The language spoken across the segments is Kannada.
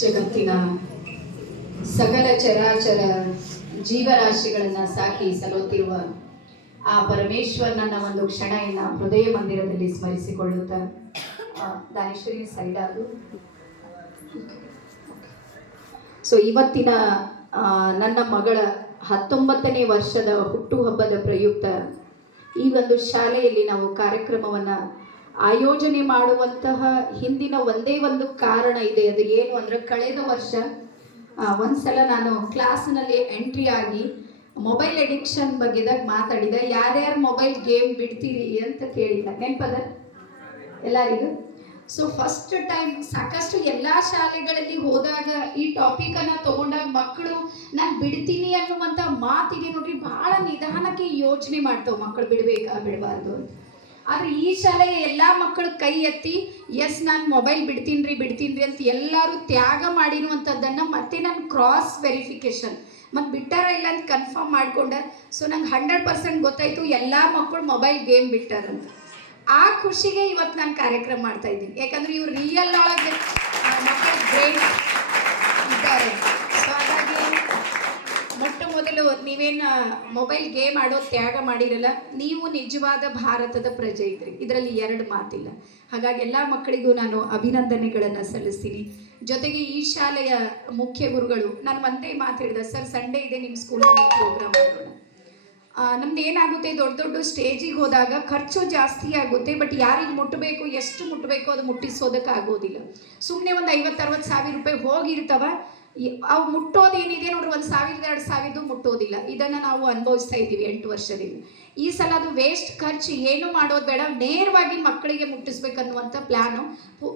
ಜಗತ್ತಿನ ಸಕಲ ಚರಾಚರ ಜೀವರಾಶಿಗಳನ್ನು ಸಾಕಿ ಸಲೋತಿರುವ ಆ ಪರಮೇಶ್ವರನನ್ನ ಒಂದು ಕ್ಷಣೆಯನ್ನ ಹೃದಯ ಮಂದಿರದಲ್ಲಿ ಸ್ಮರಿಸಿಕೊಳ್ಳುತ್ತಾ ದಾನೇಶ್ವರಿ ಸೈಡ್ ಅದು ಸೊ ಇವತ್ತಿನ ನನ್ನ ಮಗಳ ಹತ್ತೊಂಬತ್ತನೇ ವರ್ಷದ ಹುಟ್ಟುಹಬ್ಬದ ಪ್ರಯುಕ್ತ ಈ ಒಂದು ಶಾಲೆಯಲ್ಲಿ ನಾವು ಕಾರ್ಯಕ್ರಮವನ್ನು ಆಯೋಜನೆ ಮಾಡುವಂತಹ ಹಿಂದಿನ ಒಂದೇ ಒಂದು ಕಾರಣ ಇದೆ. ಅದು ಏನು ಅಂದರೆ ಕಳೆದ ವರ್ಷ ಒಂದ್ಸಲ ನಾನು ಕ್ಲಾಸ್ನಲ್ಲಿ ಎಂಟ್ರಿ ಆಗಿ ಮೊಬೈಲ್ ಎಡಿಕ್ಷನ್ ಬಗ್ಗೆದಾಗ ಮಾತಾಡಿದೆ. ಯಾರ್ಯಾರು ಮೊಬೈಲ್ ಗೇಮ್ ಬಿಡ್ತೀರಿ ಅಂತ ಕೇಳಿದ ನೆನಪದ? ಎಲ್ಲರಿಗೂ? ಸೊ ಫಸ್ಟ್ ಟೈಮ್ ಸಾಕಷ್ಟು ಎಲ್ಲ ಶಾಲೆಗಳಲ್ಲಿ ಹೋದಾಗ ಈ ಟಾಪಿಕನ್ನು ತಗೊಂಡಾಗ ಮಕ್ಕಳು, ನಾನು ಬಿಡ್ತೀನಿ ಅನ್ನುವಂಥ ಮಾತಿಗೆ ನೋಡ್ರಿ ಬಹಳ ನಿಧಾನಕ್ಕೆ ಯೋಚನೆ ಮಾಡ್ತಾವೆ ಮಕ್ಕಳು, ಬಿಡ್ಬೇಕಾ, ಬಿಡಬಾರ್ದು ಅಂತ. ಆದ್ರೆ ಈ ಶಾಲೆಯ ಎಲ್ಲ ಮಕ್ಕಳು ಕೈ ಎತ್ತಿ ಎಸ್ ನಾನು ಮೊಬೈಲ್ ಬಿಡ್ತೀನಿ ರೀ ಬಿಡ್ತೀನಿ ಅಂತ ಎಲ್ಲರೂ ತ್ಯಾಗ ಮಾಡಿರುವಂಥದ್ದನ್ನು ಮತ್ತೆ ನಾನು ಕ್ರಾಸ್ ವೆರಿಫಿಕೇಶನ್ ಮತ್ತು ಬಿಟ್ಟಾರ ಇಲ್ಲ ಅಂತ ಕನ್ಫರ್ಮ್ ಮಾಡ್ಕೊಂಡೆ ಸೊ ನಂಗೆ ಹಂಡ್ರೆಡ್ ಪರ್ಸೆಂಟ್ ಗೊತ್ತಾಯಿತು, ಎಲ್ಲ ಮಕ್ಕಳು ಮೊಬೈಲ್ ಗೇಮ್ ಬಿಟ್ಟಾರಂತ. ಆ ಖುಷಿಗೆ ಇವತ್ತು ನಾನು ಕಾರ್ಯಕ್ರಮ ಮಾಡ್ತಾ ಇದ್ದೀನಿ. ಯಾಕಂದ್ರೆ ಇವ್ರು ರಿಯಲ್ ಒಳಗೆ ಮಕ್ಕಳು ಗ್ರೇಟ್ ಇದ್ದಾರೆ. ಮೊಟ್ಟ ಮೊದಲು ನೀವೇನು ಮೊಬೈಲ್ ಗೇಮ್ ಆಡೋ ತ್ಯಾಗ ಮಾಡಿರಲ್ಲ, ನೀವು ನಿಜವಾದ ಭಾರತದ ಪ್ರಜೆ ಇದ್ರಿ. ಇದರಲ್ಲಿ ಎರಡು ಮಾತಿಲ್ಲ. ಹಾಗಾಗಿ ಎಲ್ಲ ಮಕ್ಕಳಿಗೂ ನಾನು ಅಭಿನಂದನೆಗಳನ್ನು ಸಲ್ಲಿಸ್ತೀನಿ. ಜೊತೆಗೆ ಈ ಶಾಲೆಯ ಮುಖ್ಯ ಗುರುಗಳು, ನಾನು ಒಂದೇ ಮಾತು ಹೇಳಿದೆ, ಸರ್ ಸಂಡೇ ಇದೆ ನಿಮ್ಮ ಸ್ಕೂಲಲ್ಲಿ ಪ್ರೋಗ್ರಾಮ್ ಮಾಡೋಣ. ನಮ್ದು ಏನಾಗುತ್ತೆ, ದೊಡ್ಡ ದೊಡ್ಡ ಸ್ಟೇಜಿಗೆ ಹೋದಾಗ ಖರ್ಚು ಜಾಸ್ತಿ ಆಗುತ್ತೆ ಬಟ್ ಯಾರಿಗೆ ಮುಟ್ಟಬೇಕು ಎಷ್ಟು ಮುಟ್ಟಬೇಕು ಅದು ಮುಟ್ಟಿಸೋದಕ್ಕೆ ಆಗೋದಿಲ್ಲ ಸುಮ್ಮನೆ ಒಂದು ಐವತ್ತರವತ್ತು ಸಾವಿರ ರೂಪಾಯಿ ಹೋಗಿರ್ತಾವ ಅವು ಮುಟ್ಟೋದೇನಿದೆ ನೋಡ್ರಿ, ಒಂದು ಸಾವಿರದ, ಎರಡು ಸಾವಿರದ್ದು ಮುಟ್ಟೋದಿಲ್ಲ. ಇದನ್ನು ನಾವು ಅನುಭವಿಸ್ತಾ ಇದ್ದೀವಿ ಎಂಟು ವರ್ಷದಿಂದ. ಈ ಸಲ ಅದು ವೇಸ್ಟ್ ಖರ್ಚು ಏನು ಮಾಡೋದು ಬೇಡ, ನೇರವಾಗಿ ಮಕ್ಕಳಿಗೆ ಮುಟ್ಟಿಸ್ಬೇಕನ್ನುವಂಥ ಪ್ಲ್ಯಾನು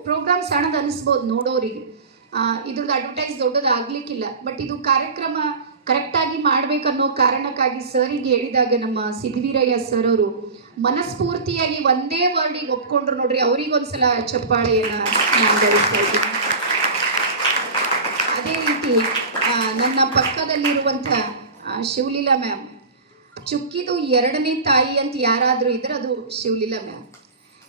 ಪ್ರೋಗ್ರಾಮ್ ಸಣ್ಣದು ಅನಿಸ್ಬೋದು ನೋಡೋರಿಗೆ. ಇದ್ರದ್ದು ಅಡ್ವರ್ಟೈಸ್ ದೊಡ್ಡದು ಆಗ್ಲಿಕ್ಕಿಲ್ಲ ಬಟ್ ಇದು ಕಾರ್ಯಕ್ರಮ ಕರೆಕ್ಟಾಗಿ ಮಾಡಬೇಕನ್ನೋ ಕಾರಣಕ್ಕಾಗಿ ಸರಿಗೆ ಹೇಳಿದಾಗ ನಮ್ಮ ಸಿದ್ವೀರಯ್ಯ ಸರ್ ಅವರು, ಮನಸ್ಫೂರ್ತಿಯಾಗಿ ಒಂದೇ ವರ್ಡಿಗೆ ಒಪ್ಕೊಂಡ್ರು ನೋಡ್ರಿ, ಅವರಿಗೊಂದ್ಸಲ ಚಪ್ಪಾಳೆಯನ್ನು ಅದೇ ಆ, ನನ್ನ ಪಕ್ಕದಲ್ಲಿರುವಂಥ ಶಿವಲಿಲಾ ಶಿವಲೀಲಾ ಮ್ಯಾಮ್ ಚುಕ್ಕಿದು ಎರಡನೇ ತಾಯಿ ಅಂತ ಯಾರಾದರೂ ಇದ್ರೆ ಅದು ಶಿವಲೀಲಾ ಮ್ಯಾಮ್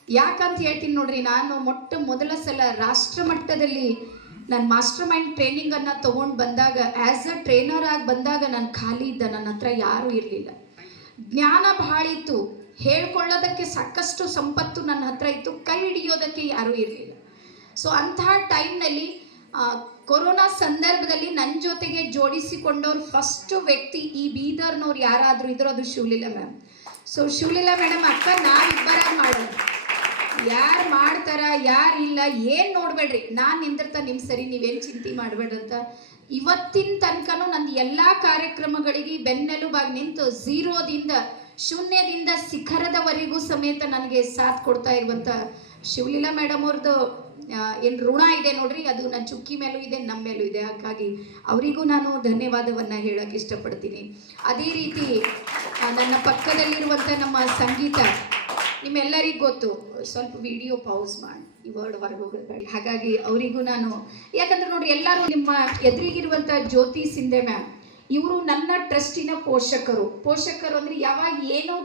ಯಾಕಂತ ಹೇಳ್ತೀನಿ ನೋಡ್ರಿ ನಾನು ಮೊಟ್ಟ ಮೊದಲ ಸಲ ರಾಷ್ಟ್ರ ಮಟ್ಟದಲ್ಲಿ ನಾನು ಮಾಸ್ಟರ್ ಮೈಂಡ್ ಟ್ರೈನಿಂಗನ್ನು ತೊಗೊಂಡು ಬಂದಾಗ ಆ್ಯಸ್ ಅ ಟ್ರೈನರ್ ಆಗಿ ಬಂದಾಗ ನಾನು ಖಾಲಿ ಇದ್ದ ನನ್ನ ಹತ್ರ ಯಾರೂ ಇರಲಿಲ್ಲ. ಜ್ಞಾನ ಬಹಳ ಇತ್ತು. ಹೇಳ್ಕೊಳ್ಳೋದಕ್ಕೆ ಸಾಕಷ್ಟು ಸಂಪತ್ತು ನನ್ನ ಹತ್ರ ಇತ್ತು. ಕೈ ಹಿಡಿಯೋದಕ್ಕೆ ಯಾರೂ ಇರಲಿಲ್ಲ. ಸೊ ಅಂತಹ ಟೈಮ್ನಲ್ಲಿ ಕೊರೋನಾ ಸಂದರ್ಭದಲ್ಲಿ ನನ್ನ ಜೊತೆಗೆ ಜೋಡಿಸಿಕೊಂಡವ್ರು ಫಸ್ಟ್ ವ್ಯಕ್ತಿ ಈ ಬೀದರ್ನವ್ರು ಯಾರಾದರೂ ಇದ್ರು ಅದು Shivaleela ma'am so Shivaleela madam ಅಕ್ಕ ನಾವಿಬ್ಬರ ಮಾಡೋಣ ಯಾರು ಮಾಡ್ತಾರ, ಯಾರು ಇಲ್ಲ, ಏನು ನೋಡಬೇಡ್ರಿ. ನಾನು ನಿಂದಿರ್ತ ನಿಮ್ಮ ಸರಿ, ನೀವೇನು ಚಿಂತೆ ಮಾಡಬೇಡ್ರಂತ ಇವತ್ತಿನ ತನಕನೂ ನನ್ನ ಎಲ್ಲ ಕಾರ್ಯಕ್ರಮಗಳಿಗೆ ಬೆನ್ನೆಲುಬಾಗಿ ನಿಂತು ಝೀರೋದಿಂದ, ಶೂನ್ಯದಿಂದ ಶಿಖರದವರೆಗೂ ಸಮೇತ ನನಗೆ ಸಾಥ್ ಕೊಡ್ತಾ ಇರುವಂಥ ಶಿವಲೀಲಾ ಮೇಡಮ್ ಅವ್ರದ್ದು ಏನು ಋಣ ಇದೆ ನೋಡ್ರಿ, ಅದು ನನ್ನ ಚುಕ್ಕಿ ಮೇಲೂ ಇದೆ ನಮ್ಮ ಮೇಲೂ ಇದೆ. ಹಾಗಾಗಿ ಅವರಿಗೂ ನಾನು ಧನ್ಯವಾದವನ್ನು ಹೇಳಕ್ಕೆ ಇಷ್ಟಪಡ್ತೀನಿ. ಅದೇ ರೀತಿ ನನ್ನ ಪಕ್ಕದಲ್ಲಿರುವಂಥ ನಮ್ಮ ಸಂಗೀತ, ನಿಮ್ಮೆಲ್ಲರಿಗೂ ಗೊತ್ತು. ಸ್ವಲ್ಪ ವಿಡಿಯೋ ಪೌಸ್ ಮಾಡಿ, ಈ ವರ್ಡ್ ಹೊರಗೆ ಹಾಗಾಗಿ ಅವರಿಗೂ ನಾನು, ಯಾಕಂದ್ರೆ ನೋಡಿ ಎಲ್ಲರೂ ನಿಮ್ಮ ಎದುರಿಗಿರುವಂಥ ಜ್ಯೋತಿ ಸಿಂಧೆ ಮ್ಯಾಮ್, ಇವರು ನನ್ನ ಟ್ರಸ್ಟಿನ ಪೋಷಕರು. ಪೋಷಕರು ಅಂದರೆ ಯಾವಾಗ ಏನು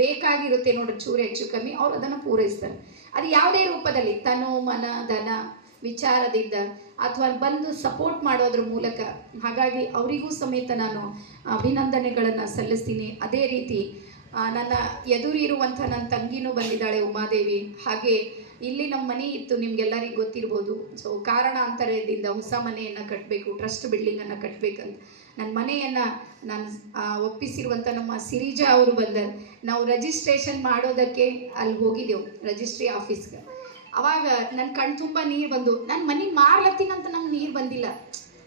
ಬೇಕಾಗಿರುತ್ತೆ ನೋಡಿ ಚೂರು ಹೆಚ್ಚು ಕಮ್ಮಿ, ಅವ್ರು ಅದನ್ನು ಪೂರೈಸ್ತಾರೆ. ಅದು ಯಾವುದೇ ರೂಪದಲ್ಲಿ ತನು, ಮನ, ಧನ, ವಿಚಾರದಿಂದ ಅಥವಾ ಬಂದು ಸಪೋರ್ಟ್ ಮಾಡೋದ್ರ ಮೂಲಕ, ಹಾಗಾಗಿ ಅವರಿಗೂ ಸಮೇತ ನಾನು ಅಭಿನಂದನೆಗಳನ್ನು ಸಲ್ಲಿಸ್ತೀನಿ. ಅದೇ ರೀತಿ ನನ್ನ ಎದುರಿರುವಂಥ ನನ್ನ ತಂಗಿನೂ ಬಂದಿದ್ದಾಳೆ ಉಮಾದೇವಿ. ಹಾಗೆ ಇಲ್ಲಿ ನಮ್ಮ ಮನೆ ಇತ್ತು, ನಿಮ್ಗೆಲ್ಲರಿಗೂ ಗೊತ್ತಿರ್ಬೋದು. ಸೊ ಕಾರಣಾಂತರದಿಂದ ಹೊಸ ಮನೆಯನ್ನು ಕಟ್ಟಬೇಕು ಟ್ರಸ್ಟ್ ಬಿಲ್ಡಿಂಗನ್ನು ಕಟ್ಟಬೇಕಂತ ನನ್ನ ಮನೆಯನ್ನು ನಾನು ಒಪ್ಪಿಸಿರುವಂಥ ನಮ್ಮ ಸಿರಿಜಾ ಅವರು ಬಂದರು. ನಾವು ರಿಜಿಸ್ಟ್ರೇಷನ್ ಮಾಡೋದಕ್ಕೆ ಅಲ್ಲಿ ಹೋಗಿದ್ದೆವು ರಿಜಿಸ್ಟ್ರಿ ಆಫೀಸ್ಗೆ ಅವಾಗ ನನ್ನ ಕಣ್ಣು ತುಂಬ ನೀರು ಬಂದು, ನಾನು ಮನೆ ಮಾರ್ಲತ್ತೀನಂತ ನಂಗೆ ನೀರು ಬಂದಿಲ್ಲ.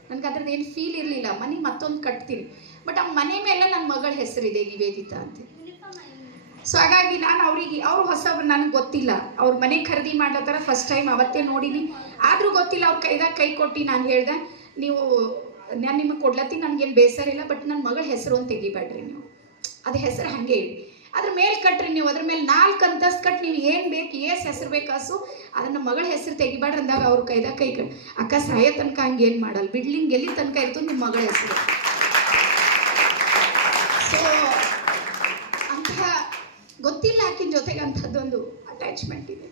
ನನಗೆ ಅದ್ರದ್ದು ಏನು ಫೀಲ್ ಇರಲಿಲ್ಲ. ಮನೆ ಮತ್ತೊಂದು ಕಟ್ತೀನಿ. ಬಟ್ ಆ ಮನೆ ಮೇಲೆ ನನ್ನ ಮಗಳ ಹೆಸರಿದೆ, ನಿವೇದಿತಾ ಅಂತ. ಸೊ ಹಾಗಾಗಿ ನಾನು ಅವರಿಗೆ, ಅವ್ರು ಹೊಸಬ್ರು ನನಗೆ ಗೊತ್ತಿಲ್ಲ. ಅವ್ರ ಮನೆ ಖರೀದಿ ಮಾಡೋ ಥರ ಫಸ್ಟ್ ಟೈಮ್ ಅವತ್ತೇ ನೋಡೀನಿ. ಆದರೂ ಗೊತ್ತಿಲ್ಲ, ಅವ್ರ ಕೈದಾಗ ಕೈ ಕೊಟ್ಟು ನಾನು ಹೇಳ್ದೆ, ನೀವು ನಾನು ನಿಮಗೆ ಕೊಡ್ಲತ್ತಿ ನನಗೇನು ಬೇಸರ ಇಲ್ಲ ಬಟ್ ನನ್ನ ಮಗಳ ಹೆಸರು ಅಂತ ತೆಗಿಬೇಡ್ರಿ ನೀವು. ಅದು ಹೆಸರು ಹಾಗೆ ಇಡಿ ಅದ್ರ ಮೇಲೆ ಕಟ್ರಿ ನೀವು, ಅದ್ರ ಮೇಲೆ ನಾಲ್ಕು ಅಂತಸ್ ಕಟ್, ನೀವು ಏನು ಬೇಕು, ಏಸ್ ಹೆಸರು ಬೇಕಾಸು ಅದನ್ನು ಮಗಳ ಹೆಸರು ತೆಗಿಬೇಡ್ರಿ ಅಂದಾಗ ಅವ್ರ ಕೈದಾಗ ಕೈ ಕಟ್. ಅಕ್ಕ ಸಾಯ ತನಕ ಹಂಗೆ ಏನು ಮಾಡಲ್ಲ, ಬಿಡ್ಲಿಂಗ್ ಎಲ್ಲಿ ತನಕ ಇರ್ತದೆ ನಿಮ್ಮ ಮಗಳ ಹೆಸರು. ಸೊ ಅಂತಹ ಗೊತ್ತಿಲ್ಲ ಆಕಿನ ಜೊತೆಗೆ ಅಂಥದ್ದೊಂದು ಅಟ್ಯಾಚ್ಮೆಂಟ್ ಇದೆ.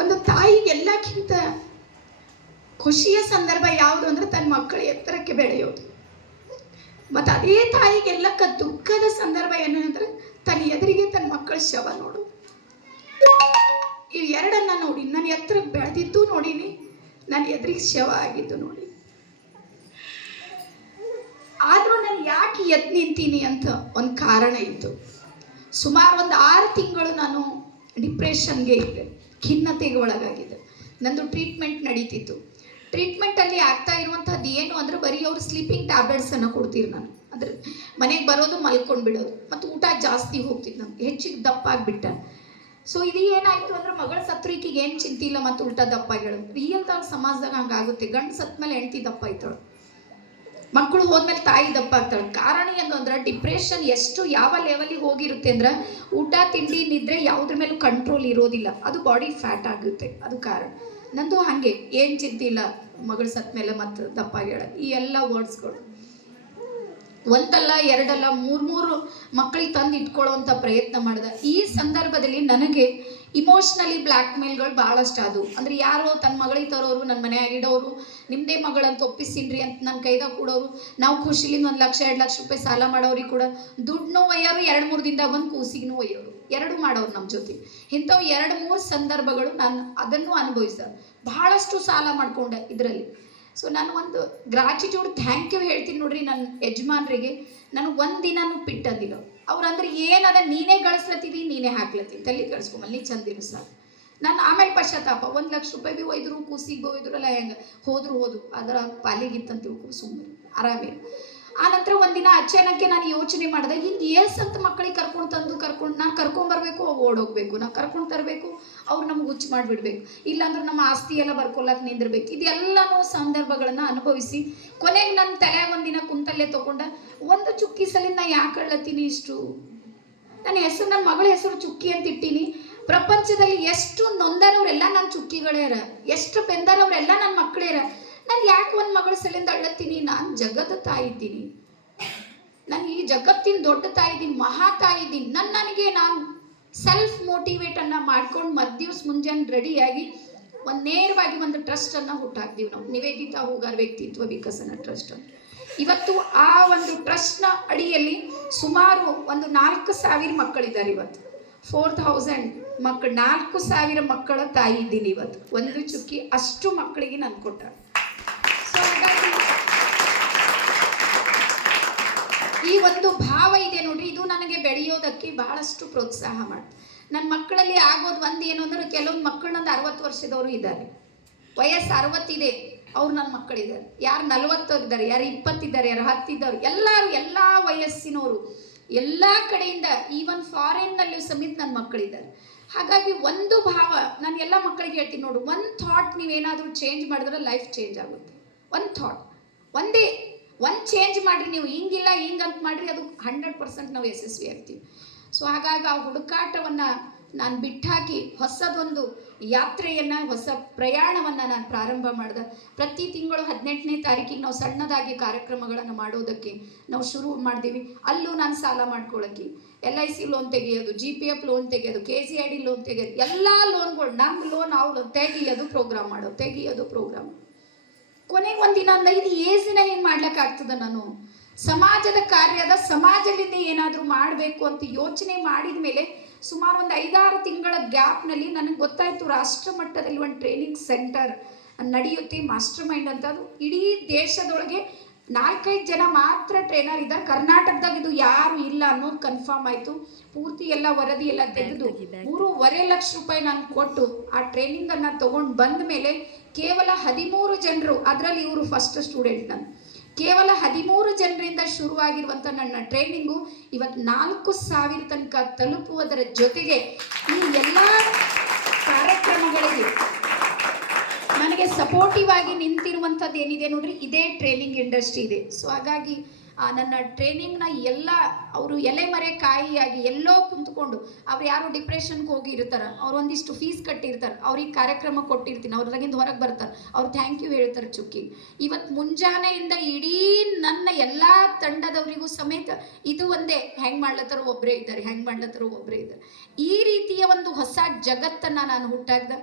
ಒಂದು ತಾಯಿಗೆ ಎಲ್ಲಕ್ಕಿಂತ ಖುಷಿಯ ಸಂದರ್ಭ ಯಾವುದು ಅಂದ್ರೆ ತನ್ನ ಮಕ್ಕಳ ಎತ್ತರಕ್ಕೆ ಬೆಳೆಯೋದು. ಮತ್ತು ಅದೇ ತಾಯಿಗೆಲ್ಲಕ್ಕ ದುಃಖದ ಸಂದರ್ಭ ಏನು ಅಂದ್ರೆ ತನ್ನ ಎದುರಿಗೆ ತನ್ನ ಮಕ್ಕಳ ಶವ ನೋಡು. ಇವು ಎರಡನ್ನ ನೋಡಿ, ನನ್ನ ಎತ್ತರಕ್ಕೆ ಬೆಳೆದಿದ್ದು ನೋಡಿನಿ, ನನ್ನ ಎದುರಿಗೆ ಶವ ಆಗಿದ್ದು ನೋಡಿ. ಆದರೂ ನಾನು ಯಾಕೆ ಎದ್ ನಿಂತೀನಿ ಅಂತ ಒಂದು ಕಾರಣ ಇತ್ತು. ಸುಮಾರು ಒಂದು ಆರು ತಿಂಗಳು ನಾನು ಡಿಪ್ರೆಷನ್ಗೆ ಇದ್ದೆ, ಖಿನ್ನತೆಗೆ ಒಳಗಾಗಿದ್ದೆ. ನಂದು ಟ್ರೀಟ್ಮೆಂಟ್ ನಡೀತಿತ್ತು. ಟ್ರೀಟ್ಮೆಂಟಲ್ಲಿ ಆಗ್ತಾ ಇರುವಂಥದ್ದು ಏನು ಅಂದ್ರೆ ಬರೀ ಅವ್ರು ಸ್ಲೀಪಿಂಗ್ ಟ್ಯಾಬ್ಲೆಟ್ಸನ್ನು ಕೊಡ್ತೀರಿ ನಾನು. ಅಂದ್ರೆ ಮನೆಗೆ ಬರೋದು ಮಲ್ಕೊಂಡು ಬಿಡೋದು. ಮತ್ತು ಊಟ ಜಾಸ್ತಿ ಹೋಗ್ತಿತ್ತು ನಮ್ಗೆ. ಹೆಚ್ಚಿಗೆ ದಪ್ಪ ಆಗಿಬಿಟ್ಟ ಸೊ ಇದು ಏನಾಯ್ತು ಅಂದ್ರೆ ಮಗಳ ಸತ್ರಿಕಿಗೆ ಏನು ಚಿಂತೆ ಇಲ್ಲ ಮತ್ತು ಉಲ್ಟಾ ದಪ್ಪ ಹೇಳೋದು ರಿಯಲ್ದಾಗ ಸಮಾಜದಾಗ ಹಂಗಾಗುತ್ತೆ ಗಂಡು ಸತ್ ಮೇಲೆ ಹೆಂಡತಿ ದಪ್ಪ ಆಯ್ತಾಳು ಮಕ್ಕಳು ಹೋದ್ಮೇಲೆ ತಾಯಿ ದಪ್ಪ ಆಗ್ತಾಳೆ ಕಾರಣ ಏನು ಅಂದ್ರೆ ಡಿಪ್ರೆಷನ್ ಎಷ್ಟು ಯಾವ ಲೆವೆಲಿಗೆ ಹೋಗಿರುತ್ತೆ ಅಂದ್ರೆ ಊಟ, ತಿಂಡಿ, ನಿದ್ರೆ ಯಾವುದ್ರ ಮೇಲೂ ಕಂಟ್ರೋಲ್ ಇರೋದಿಲ್ಲ. ಅದು ಬಾಡಿ ಫ್ಯಾಟ್ ಆಗುತ್ತೆ. ಅದು ಕಾರಣ. ನಂದು ಹಾಗೆ, ಏನು ಚಿಂತೆ ಇಲ್ಲ. ಮಗಳು ಸತ್ ಮೇಲೆ ಮತ್ತು ದಪ್ಪ ಆಗ್ಯಾಳ ಈ ಎಲ್ಲ ವರ್ಡ್ಸ್ಗಳು ಒಂದಲ್ಲ, ಎರಡಲ್ಲ, ಮೂರು ಮೂರು ಮಕ್ಕಳಿಗೆ ತಂದು ಇಟ್ಕೊಳ್ಳೋವಂಥ ಪ್ರಯತ್ನ ಮಾಡಿದೆ. ಈ ಸಂದರ್ಭದಲ್ಲಿ ನನಗೆ ಇಮೋಷ್ನಲಿ ಬ್ಲ್ಯಾಕ್ ಮೇಲ್ಗಳು ಭಾಳಷ್ಟು ಅದು ಅಂದರೆ ಯಾರೋ ತನ್ನ ಮಗಳಿಗೆ ತರೋರು ನನ್ನ ಮನೆಯಾಗ ಇಡೋರು ನಿಮ್ಮದೇ ಮಗಳಂತ ಒಪ್ಪಿಸಿನ್ರಿ ಅಂತ ನನ್ನ ಕೈದಾಗ ಕೊಡೋರು, ನಾವು ಖುಷಿಲಿಂದ ಒಂದು ಲಕ್ಷ, ಎರಡು ಲಕ್ಷ ರೂಪಾಯಿ ಸಾಲ ಮಾಡೋರಿಗೆ ಕೂಡ ದುಡ್ಡನ್ನೂ ಒಯ್ಯೋರು, ಎರಡು ಮೂರು ದಿನದಾಗ ಬಂದು ಕೂಸಿಗೂ ಒಯ್ಯೋರು. ಎರಡು ಮಾಡೋರು ನಮ್ಮ ಜೊತೆ. ಇಂಥವು ಎರಡು, ಮೂರು ಸಂದರ್ಭಗಳು ನಾನು ಅದನ್ನು ಅನುಭವಿಸಿದೆ. ಬಹಳಷ್ಟು ಸಾಲ ಮಾಡ್ಕೊಂಡೆ ಇದರಲ್ಲಿ. ಸೊ ನಾನು ಒಂದು ಗ್ರಾಟಿಟ್ಯೂಡ್ ಥ್ಯಾಂಕ್ ಯು ಹೇಳ್ತೀನಿ ನೋಡ್ರಿ ನನ್ನ ಯಜಮಾನ್ರಿಗೆ. ನಾನು ಒಂದು ದಿನನೂ ಬಿಟ್ಟಂದಿಲ್ಲ ಅವ್ರು ಅಂದ್ರೆ ಏನದ ನೀನೇ ಗಳಿಸ್ಲತ್ತಿದಿ, ನೀನೇ ಹಾಕ್ಲತ್ತೀನಿ ತಲೆ ಕಳಿಸ್ಕೊಂಬಲ್ಲಿ ನೀ ಚಂದಿರು ಸಾಲ ನಾನು ಆಮೇಲೆ ಪಶ್ಚಾತ್ತಾಪ. ಒಂದು ಲಕ್ಷ ರೂಪಾಯಿ ಬಿ ಒಯ್ದರು, ಕೂಸಿಗೆ ಒಯ್ದ್ರಲ್ಲ ಹೆಂಗೆ? ಹೋದ್ರು ಹೋದ್ರು. ಅದರ ಪಾಲಿಗಿತ್ತಂತ ತಿಳ್ಕೊ ಸುಮ್ಮನೆ ಆರಾಮೇ ಆ ನಂತರ ಒಂದಿನ ಅಚಾನಕ್ಕೆ ನಾನು ಯೋಚನೆ ಮಾಡಿದೆ ಹಿಂಗೆ ಏಸ್ ಅಂತ ಮಕ್ಕಳಿಗೆ ಕರ್ಕೊಂಡು ತಂದು ಕರ್ಕೊಂಡು ನಾನು ಕರ್ಕೊಂಬರ್ಬೇಕು ಅವು ಓಡೋಗ್ಬೇಕು ನಾ ಕರ್ಕೊಂಡು ತರಬೇಕು, ಅವ್ರು ನಮ್ಗೆ ಹುಚ್ಚು ಮಾಡಿಬಿಡ್ಬೇಕು. ಇಲ್ಲಾಂದ್ರೆ ನಮ್ಮ ಆಸ್ತಿ ಎಲ್ಲ ಬರ್ಕೊಳಕ್ಕೆ ನಿಂದಿರ್ಬೇಕು. ಇದೆಲ್ಲನೂ ಸಂದರ್ಭಗಳನ್ನು ಅನುಭವಿಸಿ, ಕೊನೆಗೆ ನನ್ನ ತಲೆ ಒಂದಿನ ಕುಂತಲ್ಲೇ ತಗೊಂಡ, ಒಂದು ಚುಕ್ಕಿ ಸಲಿಂದ ನಾ ಯಾಕೆ ಹೇಳತ್ತೀನಿ ಇಷ್ಟು? ನನ್ನ ಹೆಸರು ನನ್ನ ಮಗಳ ಹೆಸರು ಚುಕ್ಕಿ ಅಂತ ಇಟ್ಟೀನಿ. ಪ್ರಪಂಚದಲ್ಲಿ ಎಷ್ಟು ನೊಂದನವರೆಲ್ಲ ನನ್ನ ಚುಕ್ಕಿಗಳೇರ ಎಷ್ಟು ಬೆಂದನವರೆಲ್ಲ ನನ್ನ ಮಕ್ಕಳೇರ ನಾನು ಯಾಕೆ ಒಂದು ಮಗಳ ಸಲಿಂದ ಅಳ್ಳತ್ತೀನಿ ನಾನು ಜಗದ ತಾಯಿ ಇದ್ದೀನಿ. ನಾನು ಈ ಜಗತ್ತಿನ ದೊಡ್ಡ ತಾಯಿ ಇದ್ದೀನಿ, ಮಹಾ ತಾಯಿ ಇದ್ದೀನಿ. ನನ್ನ ನನಗೆ ನಾನು ಸೆಲ್ಫ್ ಮೋಟಿವೇಟನ್ನು ಮಾಡ್ಕೊಂಡು ಮಧ್ಯವಸ್ ಮುಂಜಾನೆ ರೆಡಿಯಾಗಿ ಒಂದು ನೇರವಾಗಿ ಒಂದು ಟ್ರಸ್ಟನ್ನು ಹುಟ್ಟಾಕ್ತೀವಿ ನಾವು. ನಿವೇದಿತಾ ಹೋಗಾರ್ ವ್ಯಕ್ತಿತ್ವ ವಿಕಸನ ಟ್ರಸ್ಟ್ ಅಂತ. ಇವತ್ತು ಆ ಒಂದು ಟ್ರಸ್ಟ್ನ ಅಡಿಯಲ್ಲಿ ಸುಮಾರು ಒಂದು ನಾಲ್ಕು ಸಾವಿರ ಮಕ್ಕಳಿದ್ದಾರೆ ಇವತ್ತು. ಫೋರ್ ಥೌಸಂಡ್ ಮಕ್ಕಳು ನಾಲ್ಕು ಸಾವಿರ ಮಕ್ಕಳ ತಾಯಿ ಇದ್ದೀನಿ ಇವತ್ತು. ಒಂದು ಚುಕ್ಕಿ ಅಷ್ಟು ಮಕ್ಕಳಿಗೆ ನಾನು ಕೊಟ್ಟ ಸೊ ಹಾಗಾಗಿ ಈ ಒಂದು ಭಾವ ಇದೆ ನೋಡ್ರಿ, ಇದು ನನಗೆ ಬೆಳೆಯೋದಕ್ಕೆ ಬಹಳಷ್ಟು ಪ್ರೋತ್ಸಾಹ ಮಾಡ್ತು ನನ್ನ ಮಕ್ಕಳಲ್ಲಿ ಆಗೋದು ಒಂದು ಏನು ಅಂದ್ರೆ ಕೆಲವೊಂದು ಮಕ್ಕಳನ್ನೊಂದು ನಂದು ಅರವತ್ತು ವರ್ಷದವರು ಇದ್ದಾರೆ. ವಯಸ್ಸು ಅರವತ್ತಿದೆ, ಅವ್ರು ನನ್ನ ಮಕ್ಕಳಿದ್ದಾರೆ. ಯಾರು ನಲವತ್ತು ಇದ್ದಾರೆ, ಯಾರು ಇಪ್ಪತ್ತಿದ್ದಾರೆ, ಯಾರು ಹತ್ತಿದ್ದಾರೆ ಎಲ್ಲರೂ ಎಲ್ಲ ವಯಸ್ಸಿನವರು, ಎಲ್ಲ ಕಡೆಯಿಂದ ಈವನ್ ಫಾರಿನ್ನಲ್ಲೂ ಸಮೇತ ನನ್ನ ಮಕ್ಕಳಿದ್ದಾರೆ. ಹಾಗಾಗಿ ಒಂದು ಭಾವ, ನಾನು ಎಲ್ಲ ಮಕ್ಕಳಿಗೆ ಹೇಳ್ತೀನಿ ನೋಡು, ಒಂದು ಥಾಟ್ ನೀವೇನಾದರೂ ಚೇಂಜ್ ಮಾಡಿದ್ರೆ ಲೈಫ್ ಚೇಂಜ್ ಆಗುತ್ತೆ. ಒಂದು ಥಾಟ್ ಒಂದೇ ಒಂದು ಚೇಂಜ್ ಮಾಡಿರಿ, ನೀವು ಹಿಂಗಿಲ್ಲ ಅಂತ ಮಾಡಿರಿ, ಅದು ಹಂಡ್ರೆಡ್ ಪರ್ಸೆಂಟ್ ನಾವು ಯಶಸ್ವಿ ಆಗ್ತೀವಿ. ಸೊ ಹಾಗಾಗಿ ಆ ಹುಡುಕಾಟವನ್ನು ನಾನು ಬಿಟ್ಟಾಕಿ ಹೊಸದೊಂದು ಯಾತ್ರೆಯನ್ನು, ಹೊಸ ಪ್ರಯಾಣವನ್ನು ನಾನು ಪ್ರಾರಂಭ ಮಾಡಿದೆ. ಪ್ರತಿ ತಿಂಗಳು ಹದಿನೆಂಟನೇ ತಾರೀಕಿಗೆ ನಾವು ಸಣ್ಣದಾಗಿ ಕಾರ್ಯಕ್ರಮಗಳನ್ನು ಮಾಡೋದಕ್ಕೆ ನಾವು ಶುರು ಮಾಡ್ತೀವಿ ಅಲ್ಲೂ ನಾನು ಸಾಲ ಮಾಡ್ಕೊಳ್ಳೋಕ್ಕೆ ಎಲ್ ಐ ಸಿ ಲೋನ್ ತೆಗೆಯೋದು ಜಿ ಪಿ ಎಫ್ ಲೋನ್ ತೆಗೆಯೋದು K C I D loan ತೆಗೆಯೋದು, ಎಲ್ಲ ಲೋನ್ಗಳು ನಮ್ಮ ಲೋನ್ ಅವ್ರು ತೆಗೆಯೋದು ಪ್ರೋಗ್ರಾಮ್ ಮಾಡೋದು, ತೆಗೆಯೋದು ಪ್ರೋಗ್ರಾಮ್ ಕೊನೆಗೆ ಒಂದಿನ ಇದು ಏಸಿನ ಹೆಂಗೆ ಮಾಡ್ಲಿಕ್ಕಾಗ್ತದ ನಾನು? ಸಮಾಜದ ಕಾರ್ಯದ ಸಮಾಜದಿಂದ ಏನಾದರೂ ಮಾಡಬೇಕು ಅಂತ ಯೋಚನೆ ಮಾಡಿದ ಮೇಲೆ ಸುಮಾರು ಒಂದು ಐದಾರು ತಿಂಗಳ ಗ್ಯಾಪ್ನಲ್ಲಿ ನನಗೆ ಗೊತ್ತಾಯಿತು ರಾಷ್ಟ್ರ ಮಟ್ಟದಲ್ಲಿ ಒಂದು ಟ್ರೈನಿಂಗ್ ಸೆಂಟರ್ ನಡೆಯುತ್ತೆ ಮಾಸ್ಟರ್ ಮೈಂಡ್ ಅಂತ. ಅದು ಇಡೀ ದೇಶದೊಳಗೆ ನಾಲ್ಕೈದು ಜನ ಮಾತ್ರ ಟ್ರೈನರ್ ಇದ್ದಾರೆ. ಕರ್ನಾಟಕದಾಗ ಇದು ಯಾರು ಇಲ್ಲ ಅನ್ನೋದು ಕನ್ಫರ್ಮ್ ಆಯಿತು. ಪೂರ್ತಿ ಎಲ್ಲ ವರದಿ ಎಲ್ಲ ತೆಗೆದು ಮೂರುವರೆ ಲಕ್ಷ ರೂಪಾಯಿ ನಾನು ಕೊಟ್ಟು ಆ ಟ್ರೈನಿಂಗನ್ನು ತೊಗೊಂಡು ಬಂದ ಮೇಲೆ ಕೇವಲ ಹದಿಮೂರು ಜನರು, ಅದರಲ್ಲಿ ಇವರು ಫಸ್ಟ್ ಸ್ಟೂಡೆಂಟ್ ನಾನು. ಕೇವಲ ಹದಿಮೂರು ಜನರಿಂದ ಶುರುವಾಗಿರುವಂಥ ನನ್ನ ಟ್ರೈನಿಂಗು ಇವತ್ತು ನಾಲ್ಕು ಸಾವಿರ ತನಕ ತಲುಪುವುದರ ಜೊತೆಗೆ ಈ ಎಲ್ಲ ಕಾರ್ಯಕ್ರಮಗಳಿಗೆ ನನಗೆ ಸಪೋರ್ಟಿವ್ ಆಗಿ ನಿಂತಿರುವಂಥದ್ದು ಏನಿದೆ ನೋಡ್ರಿ, ಇದೇ ಟ್ರೈನಿಂಗ್ ಇಂಡಸ್ಟ್ರಿ ಇದೆ. ಸೊ ಹಾಗಾಗಿ ನನ್ನ ಟ್ರೈನಿಂಗ್ನ ಎಲ್ಲ ಅವರು ಎಲೆ ಮರೆ ಕಾಯಿಯಾಗಿ ಎಲ್ಲೋ ಕುಂತ್ಕೊಂಡು ಅವ್ರು ಯಾರು ಡಿಪ್ರೆಷನ್ಗೆ ಹೋಗಿ ಇರ್ತಾರೆ, ಅವ್ರು ಒಂದಿಷ್ಟು ಫೀಸ್ ಕಟ್ಟಿರ್ತಾರೆ, ಅವ್ರಿಗೆ ಕಾರ್ಯಕ್ರಮ ಕೊಟ್ಟಿರ್ತೀನಿ ಅವ್ರದಾಗಿಂದ ಹೊರಗೆ ಬರ್ತಾರೆ, ಅವ್ರು ಥ್ಯಾಂಕ್ ಯು ಹೇಳ್ತಾರೆ ಚುಕ್ಕಿ. ಇವತ್ತು ಮುಂಜಾನೆಯಿಂದ ಇಡೀ ನನ್ನ ಎಲ್ಲ ತಂಡದವರಿಗೂ ಸಮೇತ ಇದು ಒಂದೇ, ಹೆಂಗೆ ಮಾಡ್ಲತ್ತಾರೋ ಒಬ್ಬರೇ ಇದ್ದಾರೆ, ಹೆಂಗೆ ಮಾಡ್ಲತ್ತಾರೋ ಒಬ್ಬರೇ ಇದ್ದಾರೆ. ಈ ರೀತಿಯ ಒಂದು ಹೊಸ ಜಗತ್ತನ್ನು ನಾನು ಹುಟ್ಟಾಗ್ದೆ.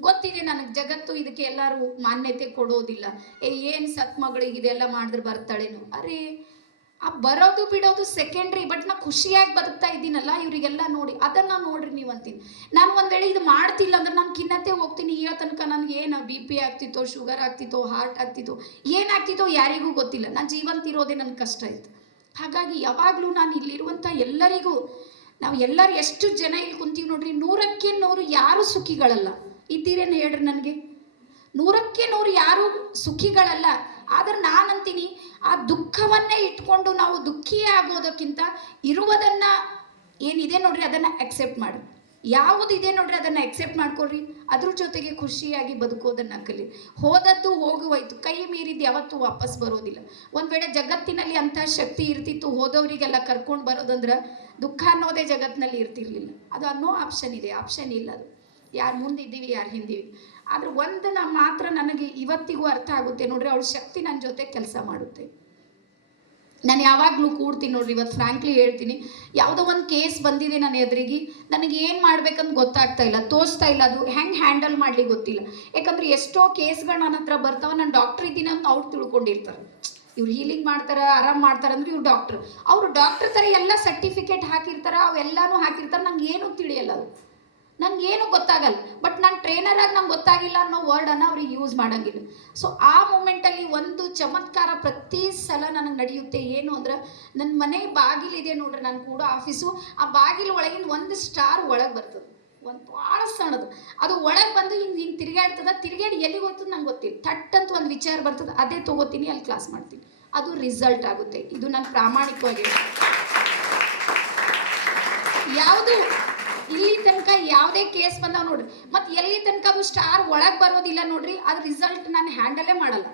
ಗೊತ್ತಿದೆ ನನಗೆ ಜಗತ್ತು ಇದಕ್ಕೆ ಎಲ್ಲರೂ ಮಾನ್ಯತೆ ಕೊಡೋದಿಲ್ಲ. ಏ, ಏನು ಸತ್ಮಗಳಿಗೆ ಇದೆಲ್ಲ ಮಾಡಿದ್ರೆ ಬರ್ತಾಳೇನು. ಅರೆ ಆ ಬರೋದು ಬಿಡೋದು ಸೆಕೆಂಡ್ರಿ ಬಟ್ ನಾ ಖುಷಿಯಾಗಿ ಬದುಕ್ತಾ ಇದ್ದೀನಲ್ಲ ಇವರಿಗೆಲ್ಲ ನೋಡಿ, ಅದನ್ನ ನೋಡ್ರಿ ನೀವು ಅಂತೀನಿ. ನಾನು ಒಂದ್ ವೇಳೆ ಇದು ಮಾಡ್ತಿಲ್ಲ ಅಂದ್ರೆ ನಾನು ಖಿನ್ನತೆ ಹೋಗ್ತೀನಿ, ಇರೋ ತನಕ ನನಗೆ ಏನು ಬಿ ಪಿ ಆಗ್ತಿತ್ತೋ, ಶುಗರ್ ಆಗ್ತಿತ್ತೋ ಹಾರ್ಟ್ ಆಗ್ತಿತ್ತೋ ಏನಾಗ್ತಿತ್ತೋ ಯಾರಿಗೂ ಗೊತ್ತಿಲ್ಲ. ನಾನು ಜೀವಂತ ಇರೋದೇ ನನಗೆ ಕಷ್ಟ ಇತ್ತು. ಹಾಗಾಗಿ ಯಾವಾಗಲೂ ನಾನು ಇಲ್ಲಿರುವಂಥ ಎಲ್ಲರಿಗೂ, ನಾವು ಎಲ್ಲರೂ ಎಷ್ಟು ಜನ ಇಲ್ಲಿ ಕುಂತೀವಿ ನೋಡ್ರಿ, ನೂರಕ್ಕೆ ನೂರು ಯಾರು ಸುಖಿಗಳಲ್ಲ. ಇದ್ದೀರೇನು ಹೇಳ್ರಿ ನನಗೆ? ನೂರಕ್ಕೆ ನೂರು ಯಾರು ಸುಖಿಗಳಲ್ಲ. ಆದ್ರೆ ನಾನಂತೀನಿ, ಆ ದುಃಖವನ್ನೇ ಇಟ್ಕೊಂಡು ನಾವು ದುಃಖಿ ಆಗೋದಕ್ಕಿಂತ ಇರುವುದನ್ನ ಏನಿದೆ ನೋಡ್ರಿ, ಅದನ್ನ ಅಕ್ಸೆಪ್ಟ್ ಮಾಡಿ. ಯಾವುದಿದೆ ನೋಡ್ರಿ, ಅದನ್ನ ಅಕ್ಸೆಪ್ಟ್ ಮಾಡ್ಕೊಳ್ರಿ. ಅದ್ರ ಜೊತೆಗೆ ಖುಷಿಯಾಗಿ ಬದುಕೋದನ್ನ ಕಲಿ. ಹೋದದ್ದು ಹೋಗುವಾಯ್ತು, ಕೈ ಮೀರಿದ್ದು ಯಾವತ್ತೂ ವಾಪಸ್ ಬರೋದಿಲ್ಲ. ಒಂದು ವೇಳೆ ಜಗತ್ತಿನಲ್ಲಿ ಅಂತ ಶಕ್ತಿ ಇರ್ತಿತ್ತು, ಹೋದವರಿಗೆಲ್ಲ ಕರ್ಕೊಂಡು ಬರೋದಂದ್ರೆ ದುಃಖ ಅನ್ನೋದೇ ಜಗತ್ತಿನಲ್ಲಿ ಇರ್ತಿರ್ಲಿಲ್ಲ. ಅದು ಅನ್ನೋ ಆಪ್ಷನ್ ಇದೆ ಆಪ್ಷನ್ ಇಲ್ಲ ಅದು. ಯಾರು ಮುಂದಿದ್ದೀವಿ, ಯಾರು ಹಿಂದೀವಿ ಆದ್ರೆ ಒಂದನ್ನ ಮಾತ್ರ ನನಗೆ ಇವತ್ತಿಗೂ ಅರ್ಥ ಆಗುತ್ತೆ ನೋಡ್ರಿ, ಅವಳ ಶಕ್ತಿ ನನ್ನ ಜೊತೆ ಕೆಲಸ ಮಾಡುತ್ತೆ. ನಾನು ಯಾವಾಗಲೂ ಕೂಡ್ತೀನಿ ನೋಡ್ರಿ ಇವತ್ತು ಫ್ರಾಂಕ್ಲಿ ಹೇಳ್ತೀನಿ, ಯಾವುದೋ ಒಂದು ಕೇಸ್ ಬಂದಿದೆ ನನ್ನ ಎದುರಿಗೆ, ನನಗೆ ಏನು ಮಾಡ್ಬೇಕಂತ ಗೊತ್ತಾಗ್ತಾ ಇಲ್ಲ ತೋರಿಸ್ತಾ ಇಲ್ಲ ಅದು, ಹೆಂಗೆ ಹ್ಯಾಂಡಲ್ ಮಾಡ್ಲಿಕ್ಕೆ ಗೊತ್ತಿಲ್ಲ. ಯಾಕಂದ್ರೆ ಎಷ್ಟೋ ಕೇಸ್ಗಳು ನನ್ನ ಹತ್ರ ಬರ್ತಾವ, ನಾನು ಡಾಕ್ಟ್ರ್ ಇದ್ದೀನಿ ಅಂತ ಅವ್ರು ತಿಳ್ಕೊಂಡಿರ್ತಾರೆ. ಇವ್ರು ಹೀಲಿಂಗ್ ಮಾಡ್ತಾರೆ, ಆರಾಮ್ ಮಾಡ್ತಾರೆ ಅಂದ್ರೆ ಇವ್ರು ಡಾಕ್ಟರ್ ಅವರು ಡಾಕ್ಟರ್ ಥರ ಎಲ್ಲ ಸರ್ಟಿಫಿಕೇಟ್ ಹಾಕಿರ್ತಾರೆ, ಅವೆಲ್ಲಾನು ಹಾಕಿರ್ತಾರೆ, ನಂಗೆ ಏನೂ ತಿಳಿಯಲ್ಲ ಅದು. ನಂಗೆ ಏನು ಗೊತ್ತಾಗಲ್ಲ. ಬಟ್ ನಾನು ಟ್ರೈನರ್ ಆಗಿ ನಂಗೆ ಗೊತ್ತಾಗಿಲ್ಲ ಅನ್ನೋ ವರ್ಡನ್ನು ಅವ್ರಿಗೆ ಯೂಸ್ ಮಾಡಂಗಿಲ್ಲ. ಸೊ ಆ ಮೂಮೆಂಟಲ್ಲಿ ಒಂದು ಚಮತ್ಕಾರ ಪ್ರತಿ ಸಲ ನನಗೆ ನಡೆಯುತ್ತೆ. ಏನು ಅಂದ್ರೆ ನನ್ನ ಮನೆ ಬಾಗಿಲಿದೆ ನೋಡ್ರಿ ನಾನು ಕೂಡ ಆಫೀಸು ಆ ಬಾಗಿಲು ಒಳಗಿನ ಒಂದು ಸ್ಟಾರ್ ಒಳಗೆ ಬರ್ತದೆ. ಒಂದು ಭಾಳ ಸಣ್ಣದು. ಅದು ಒಳಗೆ ಬಂದು ಹಿಂಗೆ ಹಿಂಗೆ ತಿರುಗಾಡ್ತದ ತಿರುಗಾಡಿ ಎಲ್ಲಿ ಹೋಗ್ತದೆ ನಂಗೆ ಗೊತ್ತಿಲ್ಲ. ಥಟ್ ಅಂತ ಒಂದು ವಿಚಾರ ಬರ್ತದೆ. ಅದೇ ತೊಗೋತೀನಿ, ಅಲ್ಲಿ ಕ್ಲಾಸ್ ಮಾಡ್ತೀನಿ. ಅದು ರಿಸಲ್ಟ್ ಆಗುತ್ತೆ. ಇದು ನಾನು ಪ್ರಾಮಾಣಿಕವಾಗಿ. ಯಾವುದು ಇಲ್ಲಿ ತನಕ ಯಾವುದೇ ಕೇಸ್ ಬಂದಾವ ನೋಡ್ರಿ. ಮತ್ತೆ ಎಲ್ಲಿ ತನಕ ಅದು ಸ್ಟಾರ್ ಒಳಗೆ ಬರೋದಿಲ್ಲ ನೋಡ್ರಿ, ಅದು ರಿಸಲ್ಟ್ ನಾನು ಹ್ಯಾಂಡಲೇ ಮಾಡಲ್ಲ.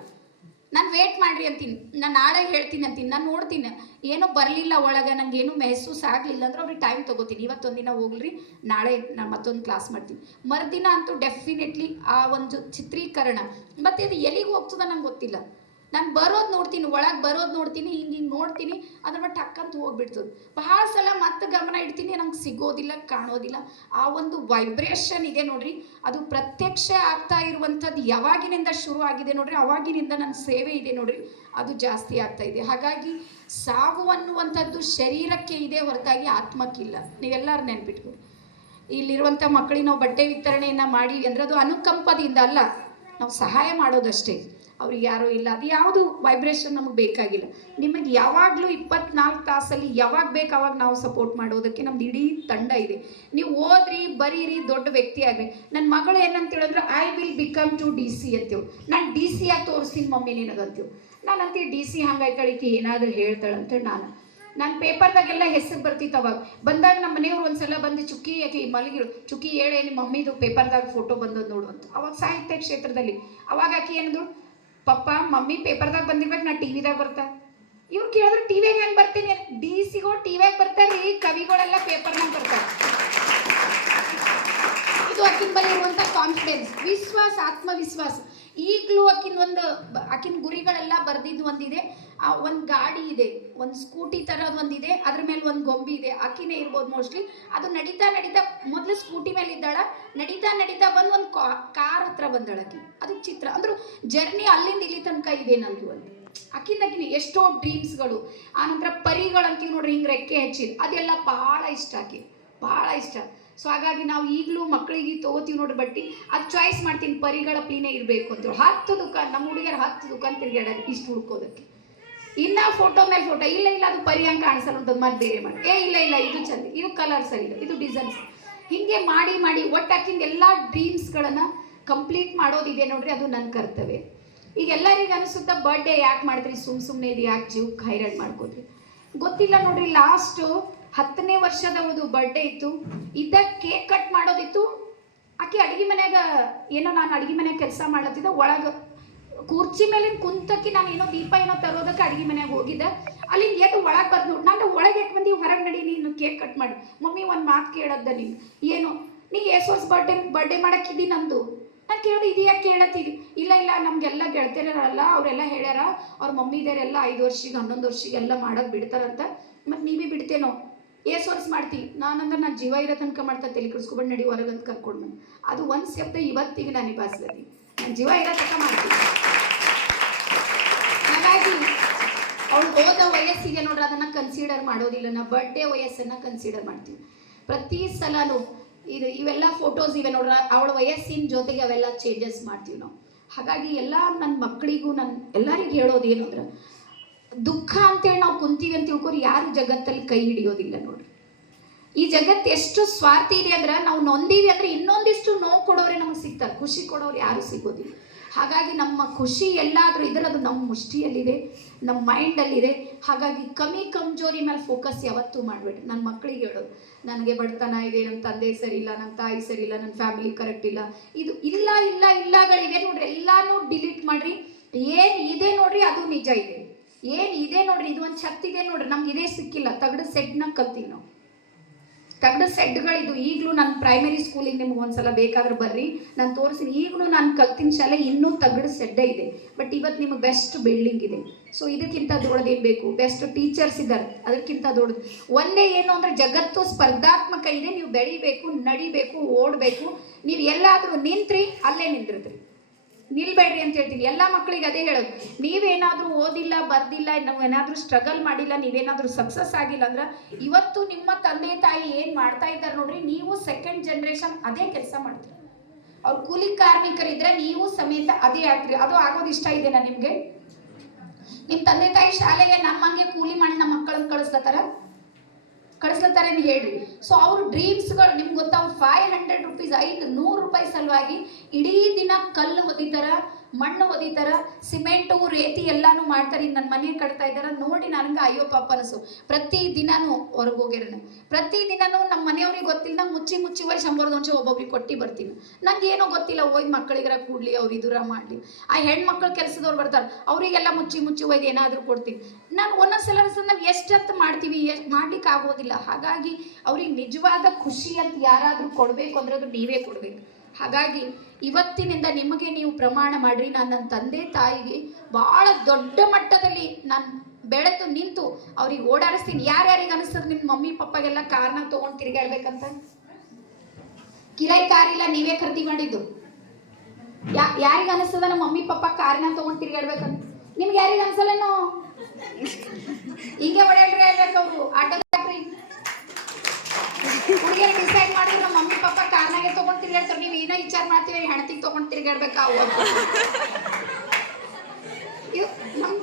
ನಾನು ವೇಟ್ ಮಾಡ್ರಿ ಅಂತೀನಿ. ನಾನು ನಾಳೆ ಹೇಳ್ತೀನಿ ಅಂತೀನಿ. ನಾನು ನೋಡ್ತೀನಿ. ಏನೋ ಬರಲಿಲ್ಲ ಒಳಗೆ, ನಂಗೆ ಏನೂ ಮೆಹಸೂಸ್ ಆಗಲಿಲ್ಲ ಅಂದ್ರೆ ಅವ್ರಿಗೆ ಟೈಮ್ ತೊಗೋತೀನಿ. ಇವತ್ತೊಂದಿನ ಹೋಗ್ಲಿ ನಾಳೆ ನಾನು ಮತ್ತೊಂದು ಕ್ಲಾಸ್ ಮಾಡ್ತೀನಿ. ಮರುದಿನ ಅಂತೂ ಡೆಫಿನೆಟ್ಲಿ ಆ ಒಂದು ಚಿತ್ರೀಕರಣ. ಮತ್ತೆ ಅದು ಎಲ್ಲಿಗೆ ಹೋಗ್ತದ ನಂಗೆ ಗೊತ್ತಿಲ್ಲ. ನಾನು ಬರೋದು ನೋಡ್ತೀನಿ, ಒಳಗೆ ಬರೋದು ನೋಡ್ತೀನಿ, ಹಿಂಗೆ ಹಿಂಗೆ ನೋಡ್ತೀನಿ, ಅದ್ರ ಮಟ್ಟ ಟಕ್ಕಂತ ಹೋಗ್ಬಿಡ್ತದೆ. ಬಹಳ ಸಲ ಮತ್ತೆ ಗಮನ ಇಡ್ತೀನಿ, ನಂಗೆ ಸಿಗೋದಿಲ್ಲ, ಕಾಣೋದಿಲ್ಲ. ಆ ಒಂದು ವೈಬ್ರೇಷನ್ ಇದೆ ನೋಡ್ರಿ, ಅದು ಪ್ರತ್ಯಕ್ಷ ಆಗ್ತಾ ಇರುವಂಥದ್ದು ಯಾವಾಗಿನಿಂದ ಶುರು ಆಗಿದೆ ನೋಡ್ರಿ, ಅವಾಗಿನಿಂದ ನನ್ನ ಸೇವೆ ಇದೆ ನೋಡ್ರಿ, ಅದು ಜಾಸ್ತಿ ಆಗ್ತಾ ಇದೆ. ಹಾಗಾಗಿ ಸಾವು ಅನ್ನುವಂಥದ್ದು ಶರೀರಕ್ಕೆ ಇದೆ ಹೊರತಾಗಿ ಆತ್ಮಕ್ಕಿಲ್ಲ. ನೀವೆಲ್ಲರೂ ನೆನ್ಪಿಟ್ಕೊಡಿ ಇಲ್ಲಿರುವಂಥ ಮಕ್ಕಳಿಗೆ ನಾವು ಬಟ್ಟೆ ವಿತರಣೆಯನ್ನು ಮಾಡಿ ಅಂದರೆ ಅದು ಅನುಕಂಪದಿಂದ ಅಲ್ಲ, ನಾವು ಸಹಾಯ ಮಾಡೋದಷ್ಟೇ. ಅವ್ರಿಗೆ ಯಾರೂ ಇಲ್ಲ. ಅದು ಯಾವುದು ವೈಬ್ರೇಷನ್ ನಮಗೆ ಬೇಕಾಗಿಲ್ಲ. ನಿಮಗೆ ಯಾವಾಗಲೂ ಇಪ್ಪತ್ನಾಲ್ಕು ತಾಸಲ್ಲಿ ಯಾವಾಗ ಬೇಕು ಅವಾಗ ನಾವು ಸಪೋರ್ಟ್ ಮಾಡೋದಕ್ಕೆ ನಮ್ದು ಇಡೀ ತಂಡ ಇದೆ. ನೀವು ಓದ್ರಿ, ಬರೀರಿ, ದೊಡ್ಡ ವ್ಯಕ್ತಿ ಆಗ್ರಿ. ನನ್ನ ಮಗಳು ಏನಂತ ಹೇಳಿದ್ರೆ I will become to D C ಅಂತೀವಿ ನಾನು ಡಿ ಸಿ ಆಗಿ ತೋರಿಸ್ತೀನಿ ಮಮ್ಮಿ ನಿನಗಂತೀವಿ ನಾನು ಅಂತೀವಿ ಡಿ ಸಿ ಹಂಗಾಯ್ತಳಿಕೆ ಏನಾದರೂ ಹೇಳ್ತಾಳಂತೇಳಿ ನಾನು. ನಾನು ಪೇಪರ್ದಾಗೆಲ್ಲ ಹೆಸರು ಬರ್ತಿತ್ತು ಅವಾಗ. ಬಂದಾಗ ನಮ್ಮ ಮನೆಯವ್ರು ಒಂದ್ಸಲ ಬಂದು ಚುಕ್ಕಿ ಯಾಕೆ ಮಲಗಿರು. ಚುಕ್ಕಿ ಹೇಳಿ ನಿಮ್ಮ ಮಮ್ಮಿದು ಪೇಪರ್ದಾಗ ಫೋಟೋ ಬಂದದ್ದು ನೋಡು ಅಂತ ಅವಾಗ ಸಾಹಿತ್ಯ ಕ್ಷೇತ್ರದಲ್ಲಿ. ಅವಾಗ ಆಕೆ ಏನದು ಪಪ್ಪ, ಮಮ್ಮಿ ಪೇಪರ್ದಾಗ ಬಂದಿರ್ಬೇಕು, ನಾ ಟಿವಿದಾಗ ಬರ್ತಾ. ಇವ್ರು ಕೇಳಿದ್ರೆ ಟಿವಿಯಾಗ ಹೆಂಗೆ ಬರ್ತೀನಿ? ಡಿ ಸಿಗೋ ಟಿವಿಯಾಗ ಬರ್ತಾರೆ ರೀ ಕವಿಗಳೆಲ್ಲ ಪೇಪರ್ನಾಗ ಬರ್ತಾರೆ. ಇದು ಅಕ್ಕಿನ ಬಳಿ ಇರುವಂಥ ಕಾನ್ಫಿಡೆನ್ಸ್ ವಿಶ್ವಾಸ, ಆತ್ಮವಿಶ್ವಾಸ. ಈಗಲೂ ಆಕಿನ ಒಂದು ಆಕಿನ ಗುರಿಗಳೆಲ್ಲ ಬರ್ದಿದ್ದು ಒಂದಿದೆ. ಆ, ಒಂದು ಗಾಡಿ ಇದೆ, ಒಂದು ಸ್ಕೂಟಿ ಥರದ್ದು ಒಂದಿದೆ, ಅದ್ರ ಮೇಲೆ ಒಂದು ಗೊಂಬಿ ಇದೆ, ಆಕಿನೇ ಇರ್ಬೋದು ಮೋಸ್ಟ್ಲಿ. ಅದು ನಡೀತಾ ನಡೀತಾ ಮೊದಲು ಸ್ಕೂಟಿ ಮೇಲೆ ಇದ್ದಾಳ, ನಡೀತಾ ನಡೀತಾ ಬಂದು ಒಂದು ಕಾರ್ ಹತ್ರ ಬಂದಾಳ ಆಕಿ. ಅದು ಚಿತ್ರ. ಅಂದ್ರು ಜರ್ನಿ ಅಲ್ಲಿಂದ ಇಲ್ಲಿ ತನಕ ಇದೆ ನಂದು ಅಲ್ಲಿ ಅಕ್ಕಿಂದಕ್ಕಿನ ಎಷ್ಟೋ ಡ್ರೀಮ್ಸ್ಗಳು. ಆನಂತರ ಪರಿಗಳಂತೀವಿ ನೋಡ್ರಿ ಹಿಂಗೆ ರೆಕ್ಕೆ ಹಚ್ಚಿದ್. ಅದೆಲ್ಲ ಬಹಳ ಇಷ್ಟ ಆಕಿ. ಬಹಳ ಇಷ್ಟ. ಸೊ ಹಾಗಾಗಿ ನಾವು ಈಗಲೂ ಮಕ್ಕಳಿಗೆ ತಗೋತೀವಿ ನೋಡಿ ಬಟ್ಟಿ. ಅದು ಚಾಯ್ಸ್ ಮಾಡ್ತೀನಿ, ಪರಿಗಳ ಪ್ಲೀನೇ ಇರಬೇಕು ಅಂತೇಳಿ ಹತ್ತು ದುಕಾನ್ ನಮ್ಮ ಹುಡುಗಿಯರು ಹತ್ತು ದುಕಾನ್ ತಿರ್ಗಾಡೋದು ಇಷ್ಟು ಹುಡ್ಕೋದಕ್ಕೆ. ಇನ್ನು ಫೋಟೋ ಮೇಲೆ ಫೋಟೋ ಇಲ್ಲ ಇಲ್ಲ, ಅದು ಪರಿ ಹಂಗೆ ಕಾಣಿಸಲ್ಲ ಅಂತ ಮತ್ತೆ ಬೇರೆ ಮಾಡಿ ಏ, ಇಲ್ಲ ಇಲ್ಲ, ಇದು ಚಂದ, ಇದು ಕಲರ್ ಸರಿ ಇಲ್ಲ, ಇದು ಡಿಸೈನ್ಸ್ ಹೀಗೆ ಮಾಡಿ ಮಾಡಿ, ಒಟ್ಟು ಆಕಿಂದ ಎಲ್ಲ ಡ್ರೀಮ್ಸ್ಗಳನ್ನು ಕಂಪ್ಲೀಟ್ ಮಾಡೋದಿದೆ ನೋಡ್ರಿ, ಅದು ನನ್ನ ಕರ್ತವ್ಯ. ಈಗ ಎಲ್ಲರಿಗೂ ಅನಿಸುತ್ತಾ ಬರ್ಡೇ ಯಾಕೆ ಮಾಡಿದ್ರಿ ಸುಮ್ಮ ಸುಮ್ಮನೆ ಇದು ಯಾಕೆ ಜೀವಕ್ಕೆ ಹೈರೈಟ್ ಮಾಡ್ಕೋದ್ರಿ ಗೊತ್ತಿಲ್ಲ ನೋಡ್ರಿ ಲಾಸ್ಟು ಹತ್ತನೇ ವರ್ಷದ ಒಂದು ಬರ್ಡೇ ಇತ್ತು. ಇದ್ದ ಕೇಕ್ ಕಟ್ ಮಾಡೋದಿತ್ತು. ಆಕೆ ಅಡುಗೆ ಮನ್ಯಾಗ ಏನೋ ನಾನು ಅಡುಗೆ ಮನ್ಯಾಗ ಕೆಲಸ ಮಾಡ್ಲತ್ತಿದ್ದೆ. ಒಳಗೆ ಕುರ್ಚಿ ಮೇಲಿನ ಕುಂತಕ್ಕೆ ನಾನು ಏನೋ ದೀಪ ಏನೋ ತರೋದಕ್ಕೆ ಅಡುಗೆ ಮನೆಯಾಗ ಹೋಗಿದ್ದೆ. ಅಲ್ಲಿಂದ ಎದ್ದು ಒಳಗೆ ಬಂದು ನಾನು ಒಳಗೆ ಎಟ್ಟು ಬಂದು, ಹೊರಗೆ ನಡಿ, ನೀನು ಕೇಕ್ ಕಟ್ ಮಾಡಿ. ಮಮ್ಮಿ ಒಂದು ಮಾತು ಕೇಳದ್ದ ನೀನು. ಏನು? ನೀ ವರ್ಷ ಬರ್ಡೇ ಬರ್ಡೇ ಮಾಡೋಕ್ಕಿದ್ದಿ ನಂದು? ನಾನು ಕೇಳಿದೆ, ಇದು ಯಾಕೆ ಕೇಳತ್ತಿದ್ದಿ ಇಲ್ಲ ಇಲ್ಲ, ನಮಗೆಲ್ಲ ಗೆಳತಿಯರಲ್ಲ ಅವರೆಲ್ಲ ಹೇಳ್ಯಾರ, ಅವ್ರ ಮಮ್ಮಿದರೆಲ್ಲ ಐದು ವರ್ಷಿಗೆ, ಹನ್ನೊಂದು ವರ್ಷಿಗೆ ಎಲ್ಲ ಮಾಡೋದು ಬಿಡ್ತಾರಂತ. ಮತ್ತು ನೀವೇ ಬಿಡ್ತೇನೋ? ಏಸ್ ವರ್ಷ ಮಾಡ್ತಿ. ನಾನಂದ್ರೆ ನಾನು ಜೀವ ಇರೋ ತನಕ ಮಾಡ್ತಾ ತಲೆ ಕೆಡಿಸ್ಕೊಬಂದು ನಡಿ ಹೊರಗಂತ ಕರ್ಕೊಂಡು ಬಂದು. ಅದು ಒಂದು ಶಬ್ದ ಇವತ್ತಿಗೆ ನಾನು ನಿಭಾಯಿಸ್ಲತ್ತೀನಿ ನಾನು ಜೀವ ಇರೋ ತನಕ ಮಾಡ್ತೀನಿ ಹಾಗಾಗಿ, ಅವಳು ಹೋದ ವಯಸ್ಸಿಗೆ ನೋಡ್ರಿ ಅದನ್ನು ಕನ್ಸಿಡರ್ ಮಾಡೋದಿಲ್ಲ. ನಾ ಬರ್ಡೇ ವಯಸ್ಸನ್ನು ಕನ್ಸಿಡರ್ ಮಾಡ್ತೀವಿ. ಪ್ರತಿ ಸಲನು ಇದು ಇವೆಲ್ಲ ಫೋಟೋಸ್ ಇವೆ ನೋಡ್ರ, ಅವಳ ವಯಸ್ಸಿನ ಜೊತೆಗೆ ಅವೆಲ್ಲ ಚೇಂಜಸ್ ಮಾಡ್ತೀವಿ ನಾವು. ಹಾಗಾಗಿ ಎಲ್ಲ ನನ್ನ ಮಕ್ಕಳಿಗೂ ನನ್ನ ಎಲ್ಲರಿಗೂ ಹೇಳೋದು ಏನು ಅಂದ್ರೆ ದುಃಖ ಅಂತೇಳಿ ನಾವು ಕುಂತೀವಿ ಅಂತ ತಿಳ್ಕೊರಿ, ಯಾರು ಜಗತ್ತಲ್ಲಿ ಕೈ ಹಿಡಿಯೋದಿಲ್ಲ ನೋಡ್ರಿ. ಈ ಜಗತ್ತು ಎಷ್ಟು ಸ್ವಾರ್ಥ ಇದೆ ಅಂದ್ರೆ ನಾವು ನೊಂದೀವಿ ಅಂದ್ರೆ ಇನ್ನೊಂದಿಷ್ಟು ನೋವು ಕೊಡೋರೆ ನಮಗೆ ಸಿಗ್ತಾರೆ. ಖುಷಿ ಕೊಡೋರು ಯಾರು ಸಿಗೋದಿಲ್ಲ. ಹಾಗಾಗಿ ನಮ್ಮ ಖುಷಿ ಎಲ್ಲಾದರೂ ಇದ್ರೆ ಅದು ನಮ್ಮ ಮುಷ್ಟಿಯಲ್ಲಿದೆ, ನಮ್ಮ ಮೈಂಡಲ್ಲಿದೆ. ಹಾಗಾಗಿ ಕಮ್ಮಿ ಕಮ್ಜೋರಿ ಮೇಲೆ ಫೋಕಸ್ ಯಾವತ್ತೂ ಮಾಡಬೇಡಿ ನನ್ನ ಮಕ್ಕಳಿಗೆ ಹೇಳೋದು, ನನಗೆ ಬಡತನ ಇದೆ ನನ್ನ ತಂದೆ ಸರಿ ಇಲ್ಲ ನನ್ನ ತಾಯಿ ಸರಿ ಇಲ್ಲ ನನ್ನ ಫ್ಯಾಮಿಲಿ ಕರೆಕ್ಟ್ ಇಲ್ಲ. ಇದು ಇಲ್ಲ ಇಲ್ಲ, ಇಲ್ಲಗಳಿವೆ ನೋಡ್ರಿ. ಎಲ್ಲಾನು ಡಿಲೀಟ್ ಮಾಡ್ರಿ. ಏನು ಇದೆ ನೋಡ್ರಿ, ಅದು ನಿಜ ಇದೆ. ಏನು ಇದೆ ನೋಡ್ರಿ, ಇದು ಒಂದು ಛತ್ ಇದೆ ನೋಡ್ರಿ, ನಮ್ಗೆ ಇದೇ ಸಿಕ್ಕಿಲ್ಲ. ತಗಡ ಸೆಡ್ನ ಕಲ್ತೀವಿ ನಾವು. ತಗಡ ಸೆಡ್ಗಳಿದ್ದು ಈಗಲೂ ನನ್ನ ಪ್ರೈಮರಿ ಸ್ಕೂಲಿಗೆ ನಿಮ್ಗೆ ಒಂದ್ಸಲ ಬೇಕಾದ್ರೆ ಬರ್ರಿ. ನಾನು ತೋರಿಸಿನಿ ಈಗಲೂ ನಾನು ಕಲ್ತಿನ ಶಾಲೆ ಇನ್ನೂ ತಗಡ ಸೆಡ್ಡೇ ಇದೆ. ಬಟ್ ಇವತ್ತು ನಿಮಗೆ ಬೆಸ್ಟ್ ಬಿಲ್ಡಿಂಗ್ ಇದೆ. ಸೊ ಇದಕ್ಕಿಂತ ದೊಡ್ಡದೇನು ಬೇಕು? ಬೆಸ್ಟ್ ಟೀಚರ್ಸ್ ಇದ್ದಾರೆ ಅದಕ್ಕಿಂತ ದೊಡ್ಡದು ಒಂದೇ ಏನು ಅಂದರೆ, ಜಗತ್ತು ಸ್ಪರ್ಧಾತ್ಮಕ ಇದೆ. ನೀವು ಬೆಳಿಬೇಕು, ನಡಿಬೇಕು, ಓಡಬೇಕು. ನೀವು ಎಲ್ಲಾದರೂ ನಿಂತ್ರಿ, ಅಲ್ಲೇ ನಿಂತಿರ್ತೀರಿ. ನಿಲ್ಬೇಡ್ರಿ ಅಂತ ಹೇಳ್ತೀನಿ ಎಲ್ಲ ಮಕ್ಕಳಿಗೆ ಅದೇ ಹೇಳೋದು. ನೀವೇನಾದರೂ ಓದಿಲ್ಲ, ಬರ್ದಿಲ್ಲ ನಾವೇನಾದರೂ ಸ್ಟ್ರಗಲ್ ಮಾಡಿಲ್ಲ, ನೀವೇನಾದರೂ ಸಕ್ಸಸ್ ಆಗಿಲ್ಲ ಅಂದ್ರೆ ಇವತ್ತು ನಿಮ್ಮ ತಂದೆ, ತಾಯಿ ಏನು ಮಾಡ್ತಾ ಇದ್ದಾರೆ ನೋಡ್ರಿ, ನೀವು ಸೆಕೆಂಡ್ ಜನ್ರೇಷನ್ ಅದೇ ಕೆಲಸ ಮಾಡ್ತೀರಿ. ಅವ್ರು ಕೂಲಿ ಕಾರ್ಮಿಕರಿದ್ರೆ ನೀವು ಸಮೇತ ಅದೇ ಆಗ್ತೀರಿ. ಅದು ಆಗೋದು ಇಷ್ಟ ಇದೆನಾ ನಿಮಗೆ? ನಿಮ್ಮ ತಂದೆ, ತಾಯಿ ಶಾಲೆಗೆ ನಮ್ಮಂಗೆ ಕೂಲಿ ಮಾಡಿ ನಮ್ಮ ಮಕ್ಕಳನ್ನ ಕಳಿಸ್ಲತ್ತಾರ? ಕಳಿಸ್ಲತ್ತಾರೆ ಅಂತ ಹೇಳಿ ಸೊ ಅವ್ರ ಡ್ರೀಮ್ಸ್ಗಳು ನಿಮ್ಗೆ ಗೊತ್ತಾ ಫೈವ್ ಹಂಡ್ರೆಡ್ ರುಪೀಸ್ ಐದು ನೂರು ರೂಪಾಯಿ ಸಲುವಾಗಿ ಇಡೀ ದಿನ ಕಲ್ಲು ಹೊದಿತಾರ. ಮಣ್ಣು ಒದಿತಾರ, ಸಿಮೆಂಟು, ರೇತಿ ಎಲ್ಲಾನು ಮಾಡ್ತಾರೆ ನನ್ನ ಮನೆ ಕಟ್ತಾ ಇದ್ದಾರ, ನೋಡಿ ನನಗೆ ಅಯ್ಯೋ ಪಾಪ ಪ್ರತಿ ದಿನಾನು ಹೊರಗೆ ಹೋಗಿರೋಣ ಪ್ರತಿ ದಿನಾನು ನಮ್ಮ ಮನೆಯವ್ರಿಗೆ ಗೊತ್ತಿಲ್ಲ ಮುಚ್ಚಿ ಮುಚ್ಚಿ ಹೋಗಿ ಶಂಬರದ ಒಂಚೆ ಒಬ್ಬೊಬ್ರಿಗೆ ಕೊಟ್ಟು ಬರ್ತೀನಿ. ನಂಗೆ ಏನೋ ಗೊತ್ತಿಲ್ಲ ಹೋಗಿ ಮಕ್ಕಳಿಗರ ಕೂಡ್ಲಿ, ಅವ್ರು ಇದರ ಮಾಡಲಿ. ಆ ಹೆಣ್ಮಕ್ಳು ಕೆಲಸದವ್ರು ಬರ್ತಾರೆ, ಅವರಿಗೆಲ್ಲ ಮುಚ್ಚಿ ಮುಚ್ಚಿ ಹೋಗಿ ಏನಾದರೂ ಕೊಡ್ತೀನಿ. ನಾನು ಒಂದೊಂದ್ಸಲ ಸಲ ನಾವು ಎಷ್ಟೊತ್ತು ಮಾಡ್ತೀವಿ, ಎಷ್ಟು ಮಾಡ್ಲಿಕ್ಕೆ ಆಗೋದಿಲ್ಲ ಹಾಗಾಗಿ ಅವ್ರಿಗೆ ನಿಜವಾದ ಖುಷಿ ಅಂತ ಯಾರಾದರೂ ಕೊಡಬೇಕು ಅಂದ್ರೆ ಅದು ನೀವೇ ಕೊಡಬೇಕು. ಹಾಗಾಗಿ ಇವತ್ತಿನಿಂದ ನಿಮಗೆ ನೀವು ಪ್ರಮಾಣ ಮಾಡ್ರಿ. ನಾನು ನನ್ನ ತಂದೆ ತಾಯಿಗೆ ಭಾಳ ದೊಡ್ಡ ಮಟ್ಟದಲ್ಲಿ ನಾನು ಬೆಳೆದು ನಿಂತು ಅವ್ರಿಗೆ ಓಡಾಡಿಸ್ತೀನಿ. ಯಾರ್ಯಾರಿಗೆ ಅನಿಸ್ತದೆ ನಿಮ್ಮ ಮಮ್ಮಿ, ಪಪ್ಪಗೆಲ್ಲ ಕಾರ್ನ ತೊಗೊಂಡು ತಿರುಗಾಡ್ಬೇಕಂತ ಕಿರಾಯಿ ಕಾರಿಲ್ಲ ನೀವೇ ಖರೀದಿ ಮಾಡಿದ್ದು. ಯಾ, ಯಾರಿಗೆ ಅನಿಸ್ತದ ನಮ್ಮ ಮಮ್ಮಿ, ಪಪ್ಪ ಕಾರಿನ ತೊಗೊಂಡು ತಿರುಗಾಡ್ಬೇಕಂತ ನಿಮ್ಗೆ ಯಾರಿಗೆ ಅನ್ಸಲ್ಲೇನೋ ಹಿಂಗೆ ಹೊಡೆಯಲ್ರಿ ಹೇಳ್ಬೇಕು ಅವರು. ಆಟೋದಾಕ್ರಿ ಹುಡುಗಿಯರು ಡಿಸೈಡ್ ಮಾಡಿದ್ರೆ ನಮ್ಮ ಮಮ್ಮಿ ಪಪ್ಪ ಕಾರ್ನಾಗೆ ತೊಗೊಂಡು ತಿರ್ಗಾಡ್ತಾರೆ. ನೀವು ಏನೋ ವಿಚಾರ ಮಾಡ್ತೀವಿ ಹೆಣತಿಗೆ ತೊಗೊಂಡು ತಿರ್ಗಾಡ್ಬೇಕಾ ಅವು ಇವ್ ನಮ್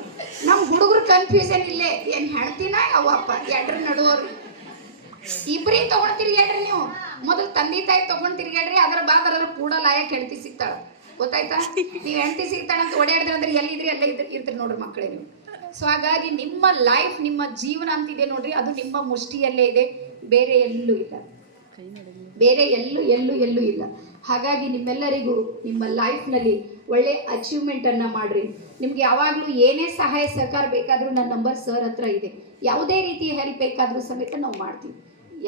ನಮ್ಮ ಹುಡುಗರು ಕನ್ಫ್ಯೂಷನ್ ಇಲ್ಲೇ. ಏನು ಹೆಣ್ತಿನ ಯಾವ ಅಪ್ಪ ಎಡ್ರ ನಡುವರು ಇಬ್ಬರೇ ತೊಗೊಂಡು ತಿರ್ಗಾಡ್ರಿ ನೀವು. ಮೊದಲು ತಂದೆ ತಾಯಿ ತೊಗೊಂಡು ತಿರ್ಗಾಡ್ರಿ, ಅದರ ಬಾದ್ ಅದ್ರ ಕೂಡ ಲಾಯಕ್ ಹೆಂಡತಿ ಸಿಗ್ತಾಳ. ಗೊತ್ತಾಯ್ತಾ? ನೀವು ಹೆಂಡತಿ ಸಿಗ್ತಾಳ ಅಂತ ಓಡಾಡಿದ್ರೆ ಅಂದ್ರೆ ಎಲ್ಲಿದ್ರಿ ಅಲ್ಲೇ ಇದ್ರಿ, ಇರ್ತೀರಿ ನೋಡ್ರಿ ಮಕ್ಕಳೇ ನೀವು. ಸೊ ಹಾಗಾಗಿ ನಿಮ್ಮ ಲೈಫ್ ನಿಮ್ಮ ಜೀವನ ಅಂತಿದೆ ನೋಡ್ರಿ. ಅದು ನಿಮ್ಮ ಮುಷ್ಟಿಯಲ್ಲೇ ಇದೆ. ಬೇರೆ ಎಲ್ಲೂ ಇಲ್ಲ. ಬೇರೆ ಎಲ್ಲೂ ಎಲ್ಲೂ ಎಲ್ಲೂ ಇಲ್ಲ. ಹಾಗಾಗಿ ನಿಮ್ಮೆಲ್ಲರಿಗೂ ನಿಮ್ಮ ಲೈಫ್ನಲ್ಲಿ ಒಳ್ಳೆ ಅಚೀವ್ಮೆಂಟನ್ನು ಮಾಡಿರಿ. ನಿಮ್ಗೆ ಯಾವಾಗಲೂ ಏನೇ ಸಹಾಯ ಸಹಕಾರ ಬೇಕಾದರೂ ನನ್ನ ನಂಬರ್ ಸರ್ ಹತ್ರ ಇದೆ. ಯಾವುದೇ ರೀತಿಯ ಹೆಲ್ಪ್ ಬೇಕಾದರೂ ಸಮೇತ ನಾವು ಮಾಡ್ತೀವಿ.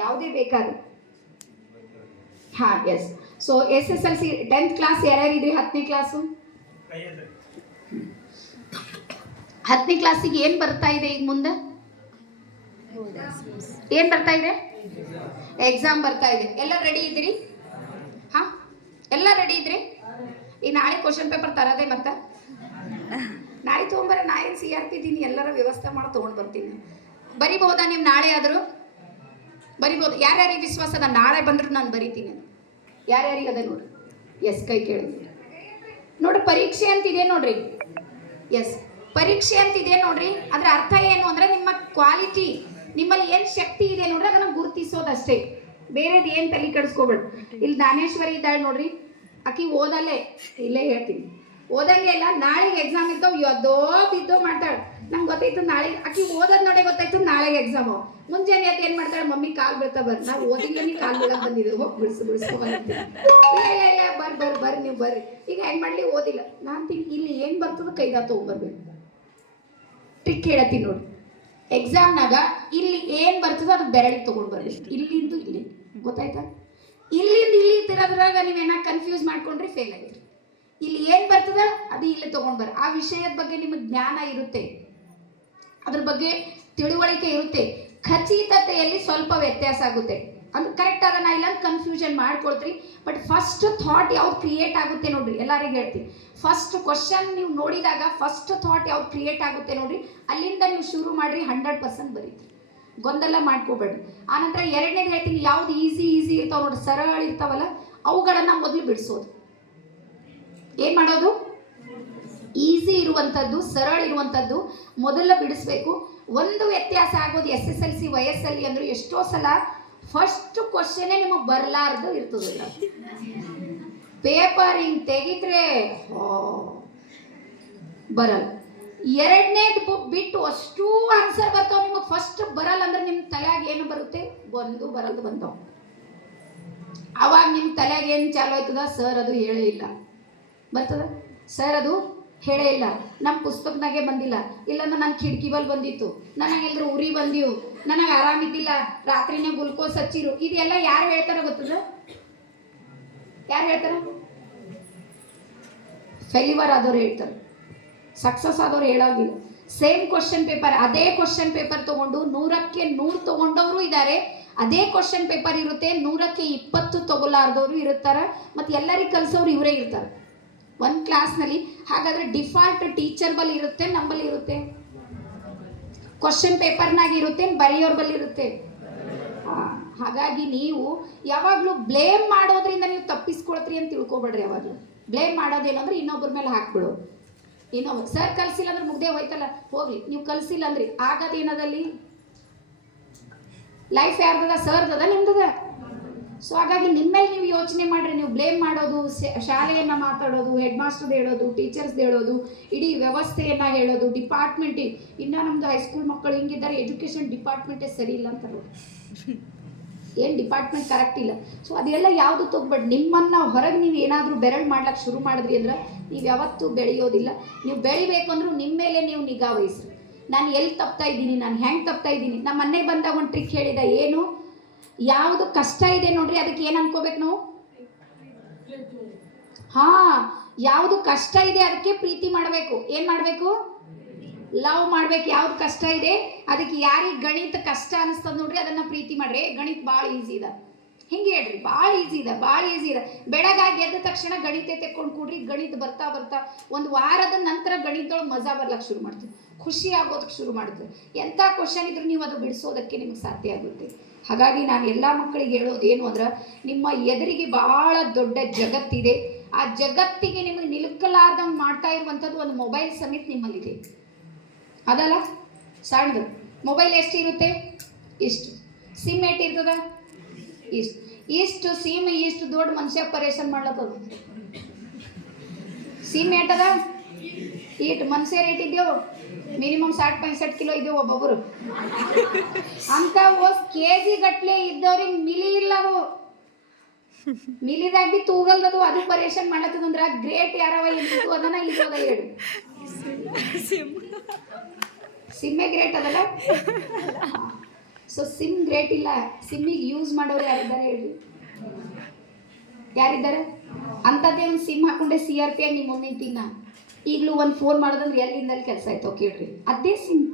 ಯಾವುದೇ ಬೇಕಾದರೂ. ಹಾಂ yes so S S L C tenth class ಯಾರ್ಯಾರಿದ್ರಿ? ಹತ್ತನೇ ಕ್ಲಾಸು ಹತ್ತನೇ ಕ್ಲಾಸಿಗೆ ಏನು ಬರ್ತಾ ಇದೆ ಈಗ ಮುಂದೆ? ಏನು ಬರ್ತಾ ಇದೆ? ಎಕ್ಸಾಮ್ ಬರ್ತಾ ಇದೆ. ಎಲ್ಲ ರೆಡಿ ಇದ್ದೀರಿ? ಹಾ? ಎಲ್ಲ ರೆಡಿ ಇದ್ರಿ? ಈ ನಾಳೆ ಕ್ವಶನ್ ಪೇಪರ್ ತರದೆ ಮತ್ತ? ನಾಳೆ ತೊಗೊಂಬರ, ನಾಳೆ ಸಿ ಆರ್ ಪಿ ದೀನಿ ಎಲ್ಲರ ವ್ಯವಸ್ಥೆ ಮಾಡಿ ತೊಗೊಂಡು ಬರ್ತೀನಿ. ಬರಿಬಹುದಾ ನೀವು ನಾಳೆ ಆದರೂ? ಬರಿಬೋದು ಯಾರ್ಯಾರಿಗೆ ವಿಶ್ವಾಸ ಅದ? ನಾಳೆ ಬಂದ್ರು ನಾನು ಬರಿತೀನಿ. ಯಾರ್ಯಾರಿಗೆ ಅದ ನೋಡ್ರಿ ಎಸ್ ಕೈ ಕೇಳಿ. ನೋಡ್ರಿ ಪರೀಕ್ಷೆ ಅಂತಿದೆ ನೋಡ್ರಿ. ಎಸ್ ಪರೀಕ್ಷೆ ಅಂತಿದೆ ನೋಡ್ರಿ. ಅದ್ರ ಅರ್ಥ ಏನು ಅಂದ್ರೆ ನಿಮ್ಮ ಕ್ವಾಲಿಟಿ ನಿಮ್ಮಲ್ಲಿ ಏನು ಶಕ್ತಿ ಇದೆ ನೋಡ್ರಿ, ಅದನ್ನ ಗುರುತಿಸೋದಷ್ಟೇ. ಬೇರೆದು ಏನು ತಲೆ ಕೆಡಿಸ್ಕೋಬೇಡ. ಇಲ್ಲಿ ದಾನೇಶ್ವರಿ ಇದ್ದಾಳೆ ನೋಡ್ರಿ, ಆಕಿ ಓದಲ್ಲೇ. ಇಲ್ಲೇ ಹೇಳ್ತೀನಿ. ಓದಂಗೆ ಇಲ್ಲ, ನಾಳೆಗೆ ಎಕ್ಸಾಮ್ ಇರ್ತಾವ, ಯದ್ದೋ ಬಿದ್ದೋ ಮಾಡ್ತಾಳೆ. ನಂಗೆ ಗೊತ್ತಾಯ್ತು ನಾಳೆ, ಆಕಿ ಓದೋದ್ ನೋಡಿ ಗೊತ್ತಾಯ್ತು ನಾಳೆಗೆ ಎಕ್ಸಾಮು ಮುಂಜಾನೆ ಅದು ಏನು ಮಾಡ್ತಾಳೆ, ಮಮ್ಮಿ ಕಾಲ್ ಬೀಳ್ತಾ ಬರ್ ನಾವು ಓದಿಲ್ಲ ನೀ ಕಾಲ್ ಬಂದಿದ್ದು ಹೋಗಿ ಬಿಡಿಸು ಬಿಡಿಸ್ಕೊ ಬರ್ ಬರ್ ಬರ್ರಿ ನೀವು ಬರ್ರಿ. ಈಗ ಹೆಂಗ್ ಮಾಡ್ಲಿ, ಓದಿಲ್ಲ. ನಾನು ತಿನ್, ಇಲ್ಲಿ ಏನು ಬರ್ತದ ಕೈದಾ ತೊಗೊಂಬರ್ಬೇಕು ಟ್ರಿಕ್ ಹೇಳತ್ತೀನಿ ನೋಡಿ ಎಕ್ಸಾಮ್ನಾಗ ಇಲ್ಲಿ ಏನು ಬರ್ತದೆ ಅದು ಬೆರಳಿಗೆ ತೊಗೊಂಡು ಬರ್ರಿ ಇಲ್ಲಿಂದು ಇಲ್ಲಿ. ಗೊತ್ತಾಯ್ತಾ? ಇಲ್ಲಿಂದ ಇಲ್ಲಿ ತಿರೋದ್ರಾಗ ನೀವೇನ ಕನ್ಫ್ಯೂಸ್ ಮಾಡ್ಕೊಂಡ್ರೆ ಫೇಲ್ ಆಗಿರಿ ಇಲ್ಲಿ ಏನು ಬರ್ತದ ಅದು ಇಲ್ಲಿ ತೊಗೊಂಡು ಬರ್ರಿ ಆ ವಿಷಯದ ಬಗ್ಗೆ ನಿಮಗೆ ಜ್ಞಾನ ಇರುತ್ತೆ. ಅದ್ರ ಬಗ್ಗೆ ತಿಳುವಳಿಕೆ ಇರುತ್ತೆ. ಖಚಿತತೆಯಲ್ಲಿ ಸ್ವಲ್ಪ ವ್ಯತ್ಯಾಸ ಆಗುತ್ತೆ. ಅದು ಕರೆಕ್ಟ್ ನಾ ಇಲ್ಲ ಕನ್ಫ್ಯೂಷನ್ ಮಾಡ್ಕೊಳ್ತ್ರಿ ಬಟ್ ಫಸ್ಟ್ ಥಾಟ್ ಯಾವ್ದು ಕ್ರಿಯೇಟ್ ಆಗುತ್ತೆ ನೋಡ್ರಿ, ಎಲ್ಲರಿಗೂ ಹೇಳ್ತೀನಿ. ಫಸ್ಟ್ ಕ್ವಶನ್ ನೀವು ನೋಡಿದಾಗ ಫಸ್ಟ್ ಥಾಟ್ ಯಾವ್ದು ಕ್ರಿಯೇಟ್ ಆಗುತ್ತೆ ನೋಡ್ರಿ, ಅಲ್ಲಿಂದ ನೀವು ಶುರು ಮಾಡ್ರಿ ಹಂಡ್ರೆಡ್ ಪರ್ಸೆಂಟ್ ಬರೀತೀರಿ. ಗೊಂದಲ ಮಾಡ್ಕೋಬೇಡ್ರಿ. ಆನಂತರ ಎರಡನೇದು ಹೇಳ್ತೀನಿ, ಯಾವ್ದು ಈಸಿ ಈಸಿ ಇರ್ತಾವ ನೋಡ್ರಿ, ಸರಳ ಇರ್ತಾವಲ್ಲ, ಅವುಗಳನ್ನ ಮೊದಲು ಬಿಡಿಸೋದು. ಏನ್ ಮಾಡೋದು? ಈಸಿ ಇರುವಂಥದ್ದು ಸರಳ ಇರುವಂಥದ್ದು ಮೊದಲ ಬಿಡಿಸ್ಬೇಕು. ಒಂದು ವ್ಯತ್ಯಾಸ ಆಗೋದು ಎಸ್ ಎಸ್ ಎಲ್ ಸಿ ವಯಸ್ಸಲ್ಲಿ ಅಂದ್ರೆ ಎಷ್ಟೋ ಸಲ ಫಸ್ಟ್ ಕ್ವಶನೇ ನಿಮಗೆ ಬರಲಾರ್ದು ಇರ್ತದಿಲ್ಲ ಪೇಪರ್ ಹಿಂಗ್ ತೆಗಿದ್ರೆ ಓ, ಬರಲ್ಲ. ಎರಡನೇದು ಬಿಟ್ಟು ಅಷ್ಟೂ ಆನ್ಸರ್ ಬರ್ತಾವ ನಿಮಗೆ ಫಸ್ಟ್ ಬರಲ್ಲ ಅಂದ್ರೆ ನಿಮ್ಮ ತಲೆಯಾಗ ಏನು ಬರುತ್ತೆ? ಒಂದು ಬರಲ್ದು ಬಂದವು ಅವಾಗ ನಿಮ್ಮ ತಲೆಯಾಗ ಏನು ಚಾಲು ಆಯ್ತದ? ಸರ್ ಅದು ಹೇಳೇ ಇಲ್ಲ ಬರ್ತದ? ಸರ್ ಅದು ಹೇಳೇ ಇಲ್ಲ. ನಮ್ಮ ಪುಸ್ತಕದಾಗೆ ಬಂದಿಲ್ಲ. ಇಲ್ಲಂದ್ರೆ ನನ್ನ ಕಿಟಕಿ ಬಲ್ ಬಂದಿತ್ತು. ನನಗೆ ಎಲ್ಲರೂ ಉರಿ ಬಂದಿವು ನನಗೆ ಆರಾಮಿದ್ದಿಲ್ಲ ರಾತ್ರಿನೇ ಗ್ಲುಕೋಸ್ ಹಚ್ಚಿರು. ಇದೆಲ್ಲ ಯಾರು ಹೇಳ್ತಾರ ಗೊತ್ತದ? ಯಾರು ಹೇಳ್ತಾರ? ಫೆಲಿವರ್ ಆದವ್ರು ಹೇಳ್ತಾರೆ. ಸಕ್ಸಸ್ ಆದವ್ರು ಹೇಳೋಂಗಿಲ್ಲ. ಸೇಮ್ ಕ್ವಶನ್ ಪೇಪರ್, ಅದೇ ಕ್ವಶನ್ ಪೇಪರ್ ತಗೊಂಡು ನೂರಕ್ಕೆ ನೂರು ತಗೊಂಡವರು ಇದ್ದಾರೆ ಅದೇ ಕ್ವಶನ್ ಪೇಪರ್ ಇರುತ್ತೆ, ನೂರಕ್ಕೆ ಇಪ್ಪತ್ತು ತಗೊಲಾರ್ದವರು ಇರುತ್ತಾರೆ. ಮತ್ತು ಎಲ್ಲರಿಗೆ ಕಲಿಸೋರು ಇವರೇ ಇರ್ತಾರೆ. ಒಂದು ಕ್ಲಾಸ್ನಲ್ಲಿ ಹಾಗಾದ್ರೆ ಡಿಫಾಲ್ಟ್ ಟೀಚರ್ ಬಲ್ಲಿ ಇರುತ್ತೆ ನಮ್ಮಲ್ಲಿ ಇರುತ್ತೆ. ಕ್ವಶನ್ ಪೇಪರ್ನಾಗ ಇರುತ್ತೆ ಬರೆಯೋರ್ ಬಲ್ಲಿ ಇರುತ್ತೆ ಹಾಗಾಗಿ ನೀವು ಯಾವಾಗಲೂ ಬ್ಲೇಮ್ ಮಾಡೋದ್ರಿಂದ ನೀವು ತಪ್ಪಿಸ್ಕೊಳ್ತೀರಿ ಅಂತ ತಿಳ್ಕೊಬೇಡ್ರಿ ಯಾವಾಗಲೂ. ಬ್ಲೇಮ್ ಮಾಡೋದೇನಂದ್ರೆ ಇನ್ನೊಬ್ಬರ ಮೇಲೆ ಹಾಕ್ಬಿಡು. ಇನ್ನೊಬ್ಬ ಸರ್ ಕಲ್ಸಿಲ್ಲ ಅಂದ್ರೆ ಮುಗ್ದೇ ಹೋಯ್ತಲ್ಲ, ಹೋಗ್ಲಿ. ನೀವು ಕಲ್ಸಿಲ್ಲ ಅಂದ್ರಿ ಆಗದೇನದಲ್ಲಿ? ಲೈಫ್ ಯಾರ್ದದ? ಸರ್ದದ? ನಿಮ್ದದ? ಸೊ ಹಾಗಾಗಿ ನಿಮ್ಮ ಮೇಲೆ ನೀವು ಯೋಚನೆ ಮಾಡ್ರೆ, ನೀವು ಬ್ಲೇಮ್ ಮಾಡೋದು ಶಾಲೆಯನ್ನು ಮಾತಾಡೋದು ಹೆಡ್ ಮಾಸ್ಟರ್ ಹೇಳೋದು ಟೀಚರ್ಸ್ ಹೇಳೋದು, ಇಡೀ ವ್ಯವಸ್ಥೆಯನ್ನ ಹೇಳೋದು ಡಿಪಾರ್ಟ್ಮೆಂಟ್ ಇನ್ನ ನಮ್ದು ಹೈಸ್ಕೂಲ್ ಮಕ್ಕಳು ಹಿಂಗಿದ್ದಾರೆ ಎಜುಕೇಶನ್ ಡಿಪಾರ್ಟ್ಮೆಂಟೇ ಸರಿ ಇಲ್ಲ ಅಂತಾರೆ ಏನು ಡಿಪಾರ್ಟ್ಮೆಂಟ್ ಕರೆಕ್ಟ್ ಇಲ್ಲ. ಸೊ ಅದೆಲ್ಲ ಯಾವುದು ತಗೋಬೇಡಿ ನಿಮ್ಮನ್ನ ಹೊರಗೆ ನೀವು ಏನಾದರೂ ಬೆರಳು ಮಾಡ್ಲಕ್ಕೆ ಶುರು ಮಾಡಿದ್ರಿ ಅಂದ್ರೆ ನೀವು ಯಾವತ್ತೂ ಬೆಳೆಯೋದಿಲ್ಲ. ನೀವು ಬೆಳಿಬೇಕು ಅಂದ್ರೂ ನಿಮ್ಮ ಮೇಲೆ ನೀವು ನಿಗಾ ವಹಿಸ್ರಿ. ನಾನು ಎಲ್ಲಿ ತಪ್ತಾ ಇದ್ದೀನಿ, ನಾನು ಹೆಂಗೆ ತಪ್ತಾ ಇದ್ದೀನಿ ನಮ್ಮ ಮನೆಗೆ ಬಂದಾಗ ಒಂದು ಟ್ರಿಕ್ ಹೇಳಿದ ಏನು? ಯಾವುದು ಕಷ್ಟ ಇದೆ ನೋಡ್ರಿ, ಅದಕ್ಕೆ ಏನು ಅನ್ಕೋಬೇಕು ನಾವು? ಹಾ, ಯಾವುದು ಕಷ್ಟ ಇದೆ ಅದಕ್ಕೆ ಪ್ರೀತಿ ಮಾಡಬೇಕು. ಏನು ಮಾಡಬೇಕು? ಲವ್ ಮಾಡ್ಬೇಕು. ಯಾವ್ದು ಕಷ್ಟ ಇದೆ, ಅದಕ್ಕೆ ಯಾರಿಗೆ ಗಣಿತ ಕಷ್ಟ ಅನಿಸ್ತದ ನೋಡ್ರಿ, ಅದನ್ನ ಪ್ರೀತಿ ಮಾಡ್ರಿ. ಗಣಿತ ಭಾಳ ಈಸಿ ಇದೆ. ಹಿಂಗೆ ಹೇಳ್ರಿ ಭಾಳ ಈಸಿ ಇದೆ ಭಾಳ ಈಸಿ ಇದೆ. ಬೆಳಗಾಗಿ ಎದ್ದ ತಕ್ಷಣ ಗಣಿತ ತೆಕ್ಕೊಂಡು ಕೂಡ್ರಿ, ಗಣಿತ ಬರ್ತಾ ಬರ್ತಾ ಒಂದು ವಾರದ ನಂತರ ಗಣಿತದೊಳಗೆ ಮಜಾ ಬರ್ಲಕ್ಕೆ ಶುರು ಮಾಡ್ತೀವಿ ಖುಷಿ ಆಗೋದಕ್ಕೆ ಶುರು ಮಾಡ್ತೀವಿ ಎಂಥ ಕ್ವಶನ್ ಇದ್ರೂ ನೀವು ಅದು ಬಿಡಿಸೋದಕ್ಕೆ ನಿಮ್ಗೆ ಸಾಧ್ಯ ಆಗುತ್ತೆ. ಹಾಗಾಗಿ ನಾನು ಎಲ್ಲ ಮಕ್ಕಳಿಗೆ ಹೇಳೋದು ಏನು ಅಂದ್ರೆ, ನಿಮ್ಮ ಎದುರಿಗೆ ಭಾಳ ದೊಡ್ಡ ಜಗತ್ತಿದೆ. ಆ ಜಗತ್ತಿಗೆ ನಿಮಗೆ ನಿಲುಕಲಾರ್ದಂಗೆ ಮಾಡ್ತಾ ಇರುವಂಥದ್ದು ಒಂದು ಮೊಬೈಲ್ ಸಮೇತ ನಿಮ್ಮಲ್ಲಿದೆ. ಅದಲ್ಲ? ಸಣ್ಣದು. ಮೊಬೈಲ್ ಎಷ್ಟು ಇರುತ್ತೆ? ಇಷ್ಟು. ಸಿಮ್ ಏಟ್ ಇರ್ತದ? ಇಷ್ಟು. ಇಷ್ಟು ಸಿಮ್, ಇಷ್ಟು ದೊಡ್ಡ ಮನುಷ್ಯ ಪರೇಷನ್ ಮಾಡ್ಲತ್ತದ ಸಿಮ್ ಏಟದ ಇಟ್ಟು ಮನುಷ್ಯ ರೇಟ್ ಮಿನಿಮಮ್ ಸಾಟ್ ಪೈಸಟ್ ಕಿಲೋ ಇದೆ ಒಬ್ಬೊಬ್ಬರು ಅಂತ ಓಸ್ ಕೆ ಜಿ ಗಟ್ಲೆ ಇದ್ದವ್ರಿಗೆ ಮಿಲಿ ಇಲ್ಲ ಅವು ಮಿಲಿದಾಗ ಬಿ ತೂಗಲ್ದದು, ಅದು ಪರೇಷನ್ ಮಾಡ್ಲತ್ತದಂದ್ರ ಗ್ರೇಟ್ ಯಾರವ ಇದ್ದು ಅದನ್ನ ಇದು ಹೇಳು ಸಿಮ್ಮೆ ಗ್ರೇಟ್ ಅದಲ್ಲ? ಸೊ ಸಿಮ್ ಗ್ರೇಟ್ ಇಲ್ಲ. ಸಿಮ್ಮಿಗೆ ಯೂಸ್ ಮಾಡೋರು ಯಾರಿದ್ದಾರೆ ಹೇಳಿ? ಯಾರಿದ್ದಾರೆ? ಅಂಥದ್ದೇ ಒಂದು ಸಿಮ್ ಹಾಕೊಂಡೆ ಸಿ ಆರ್ ಪಿ ನಿಮ್ಮ ಮುಂದೆ ನಿಂತಿನ ಈಗಲೂ ಒಂದು ಫೋನ್ ಮಾಡೋದಂದ್ರೆ ಎಲ್ಲಿಂದಲ್ಲಿ ಕೆಲಸ ಆಯ್ತು ಕೇಳ್ರಿ. ಅದೇ ಸಿಮ್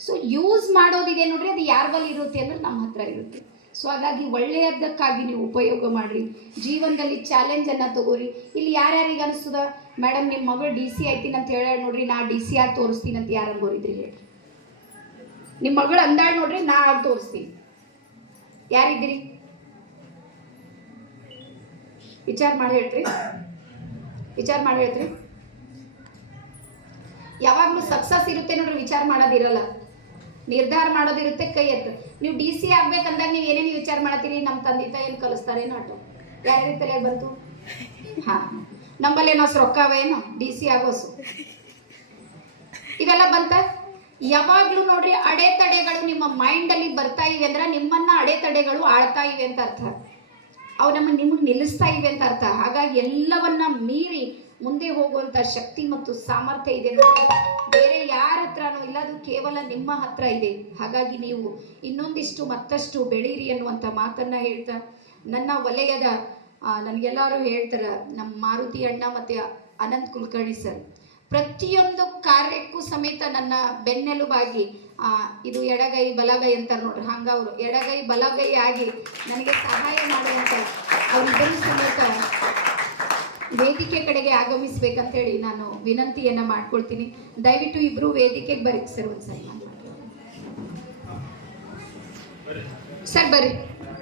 ಸೊ ಯೂಸ್ ಮಾಡೋದಿದೆ ನೋಡ್ರಿ, ಅದು ಯಾರ ಬಲ್ಲಿ ಇರುತ್ತೆ ಅಂದ್ರೆ ನಮ್ಮ ಹತ್ರ ಇರುತ್ತೆ. ಸೊ ಹಾಗಾಗಿ ಒಳ್ಳೆಯದಕ್ಕಾಗಿ ನೀವು ಉಪಯೋಗ ಮಾಡಿರಿ. ಜೀವನದಲ್ಲಿ ಚಾಲೆಂಜನ್ನು ತಗೋರಿ. ಇಲ್ಲಿ ಯಾರ್ಯಾರಿಗೆ ಅನಿಸ್ತದ? ಮೇಡಮ್ ನಿಮ್ಮ ಮಗಳು ಡಿ ಸಿ ಆಯ್ತೀನಿ ಅಂತ ಹೇಳ ನೋಡ್ರಿ, ನಾ ಡಿ ಸಿ ಆಗಿ ತೋರಿಸ್ತೀನಿ ಅಂತ ಯಾರು ಅನ್ಬೋರಿದ್ರಿ ಹೇಳಿ ನಿಮ್ಮ ಮಗಳು ಅಂದಾಳ್ ನೋಡ್ರಿ, ನಾ ಆಗಿ ತೋರಿಸ್ತೀನಿ. ಯಾರಿದ್ದೀರಿ? ವಿಚಾರ ಮಾಡಿ ಹೇಳ್ರಿ. ವಿಚಾರ ಮಾಡಿ ಹೇಳ್ರಿ. ಯಾವಾಗಲೂ ಸಕ್ಸಸ್ ಇರುತ್ತೆ ನೋಡ್ರಿ ವಿಚಾರ ಮಾಡೋದಿರಲ್ಲ. ನಿರ್ಧಾರ ಮಾಡೋದಿರುತ್ತೆ ಕೈ ಎತ್ತು. ನೀವು ಡಿ ಸಿ ಆಗ್ಬೇಕಂದಾಗ ನೀವು ಏನೇನು ವಿಚಾರ ಮಾಡತ್ತೀರಿ? ನಮ್ಮ ತಂದೆ ತಾಯಿ ಏನು ಕಲಿಸ್ತಾರೆ ನಾಟು ಯಾರ್ಯಾರ ತಲೆಯಾಗ ಬಂತು? ಹಾ. ನಮ್ಮಲ್ಲಿ ಏನೋ? ರೊಕ್ಕ ಅವೇನೋ ಡಿ ಸಿ. ಆಗೋಸು ಇವೆಲ್ಲ ಬಂತ? ಯಾವಾಗ್ಲೂ ನೋಡ್ರಿ ಅಡೆತಡೆಗಳು ನಿಮ್ಮ ಮೈಂಡ್ ಅಲ್ಲಿ ಬರ್ತಾ ಇವೆ ಅಂದ್ರೆ ನಿಮ್ಮನ್ನ ಅಡೆತಡೆಗಳು ಆಳ್ತಾ ಇವೆ ಅಂತ ಅರ್ಥ. ಅವು ನಮ್ಮ ನಿಮಗೆ ನಿಲ್ಲಿಸ್ತಾ ಇವೆ ಅಂತ ಅರ್ಥ. ಹಾಗಾಗಿ ಎಲ್ಲವನ್ನ ಮೀರಿ ಮುಂದೆ ಹೋಗುವಂತ ಶಕ್ತಿ ಮತ್ತು ಸಾಮರ್ಥ್ಯ ಇದೆ. ಬೇರೆ ಯಾರ ಹತ್ರನೂ ಇಲ್ಲ ಅದು ಕೇವಲ ನಿಮ್ಮ ಹತ್ರ ಇದೆ ಹಾಗಾಗಿ ನೀವು ಇನ್ನೊಂದಿಷ್ಟು ಮತ್ತಷ್ಟು ಬೆಳೀರಿ ಅನ್ನುವಂಥ ಮಾತನ್ನ ಹೇಳ್ತಾ, ನನ್ನ ವಲಯದ ನನಗೆಲ್ಲರೂ ಹೇಳ್ತಾರೆ ನಮ್ಮ ಮಾರುತಿ ಅಣ್ಣ ಮತ್ತೆ ಅನಂತ್ ಕುಲಕರ್ಣಿ ಸರ್ ಪ್ರತಿಯೊಂದು ಕಾರ್ಯಕ್ಕೂ ಸಮೇತ ನನ್ನ ಬೆನ್ನೆಲುಬಾಗಿ ಇದು ಎಡಗೈ ಬಲಗೈ ಅಂತಾರೆ ನೋಡ್ರಿ ಹಂಗ ಅವರು ಎಡಗೈ ಬಲಗೈ ಆಗಿ ನನಗೆ ಸಹಾಯ ಮಾಡುವಂತ ಅವರಿಬ್ಬರು ಸಮೇತ ವೇದಿಕೆ ಕಡೆಗೆ ಆಗಮಿಸ್ಬೇಕಂತೇಳಿ ನಾನು ವಿನಂತಿಯನ್ನ ಮಾಡ್ಕೊಳ್ತೀನಿ. ದಯವಿಟ್ಟು ಇಬ್ರು ವೇದಿಕೆಗೆ ಬರೀ ಸರ್ ಒಂದ್ಸರಿ ಸರ್ ಬರ್ರಿ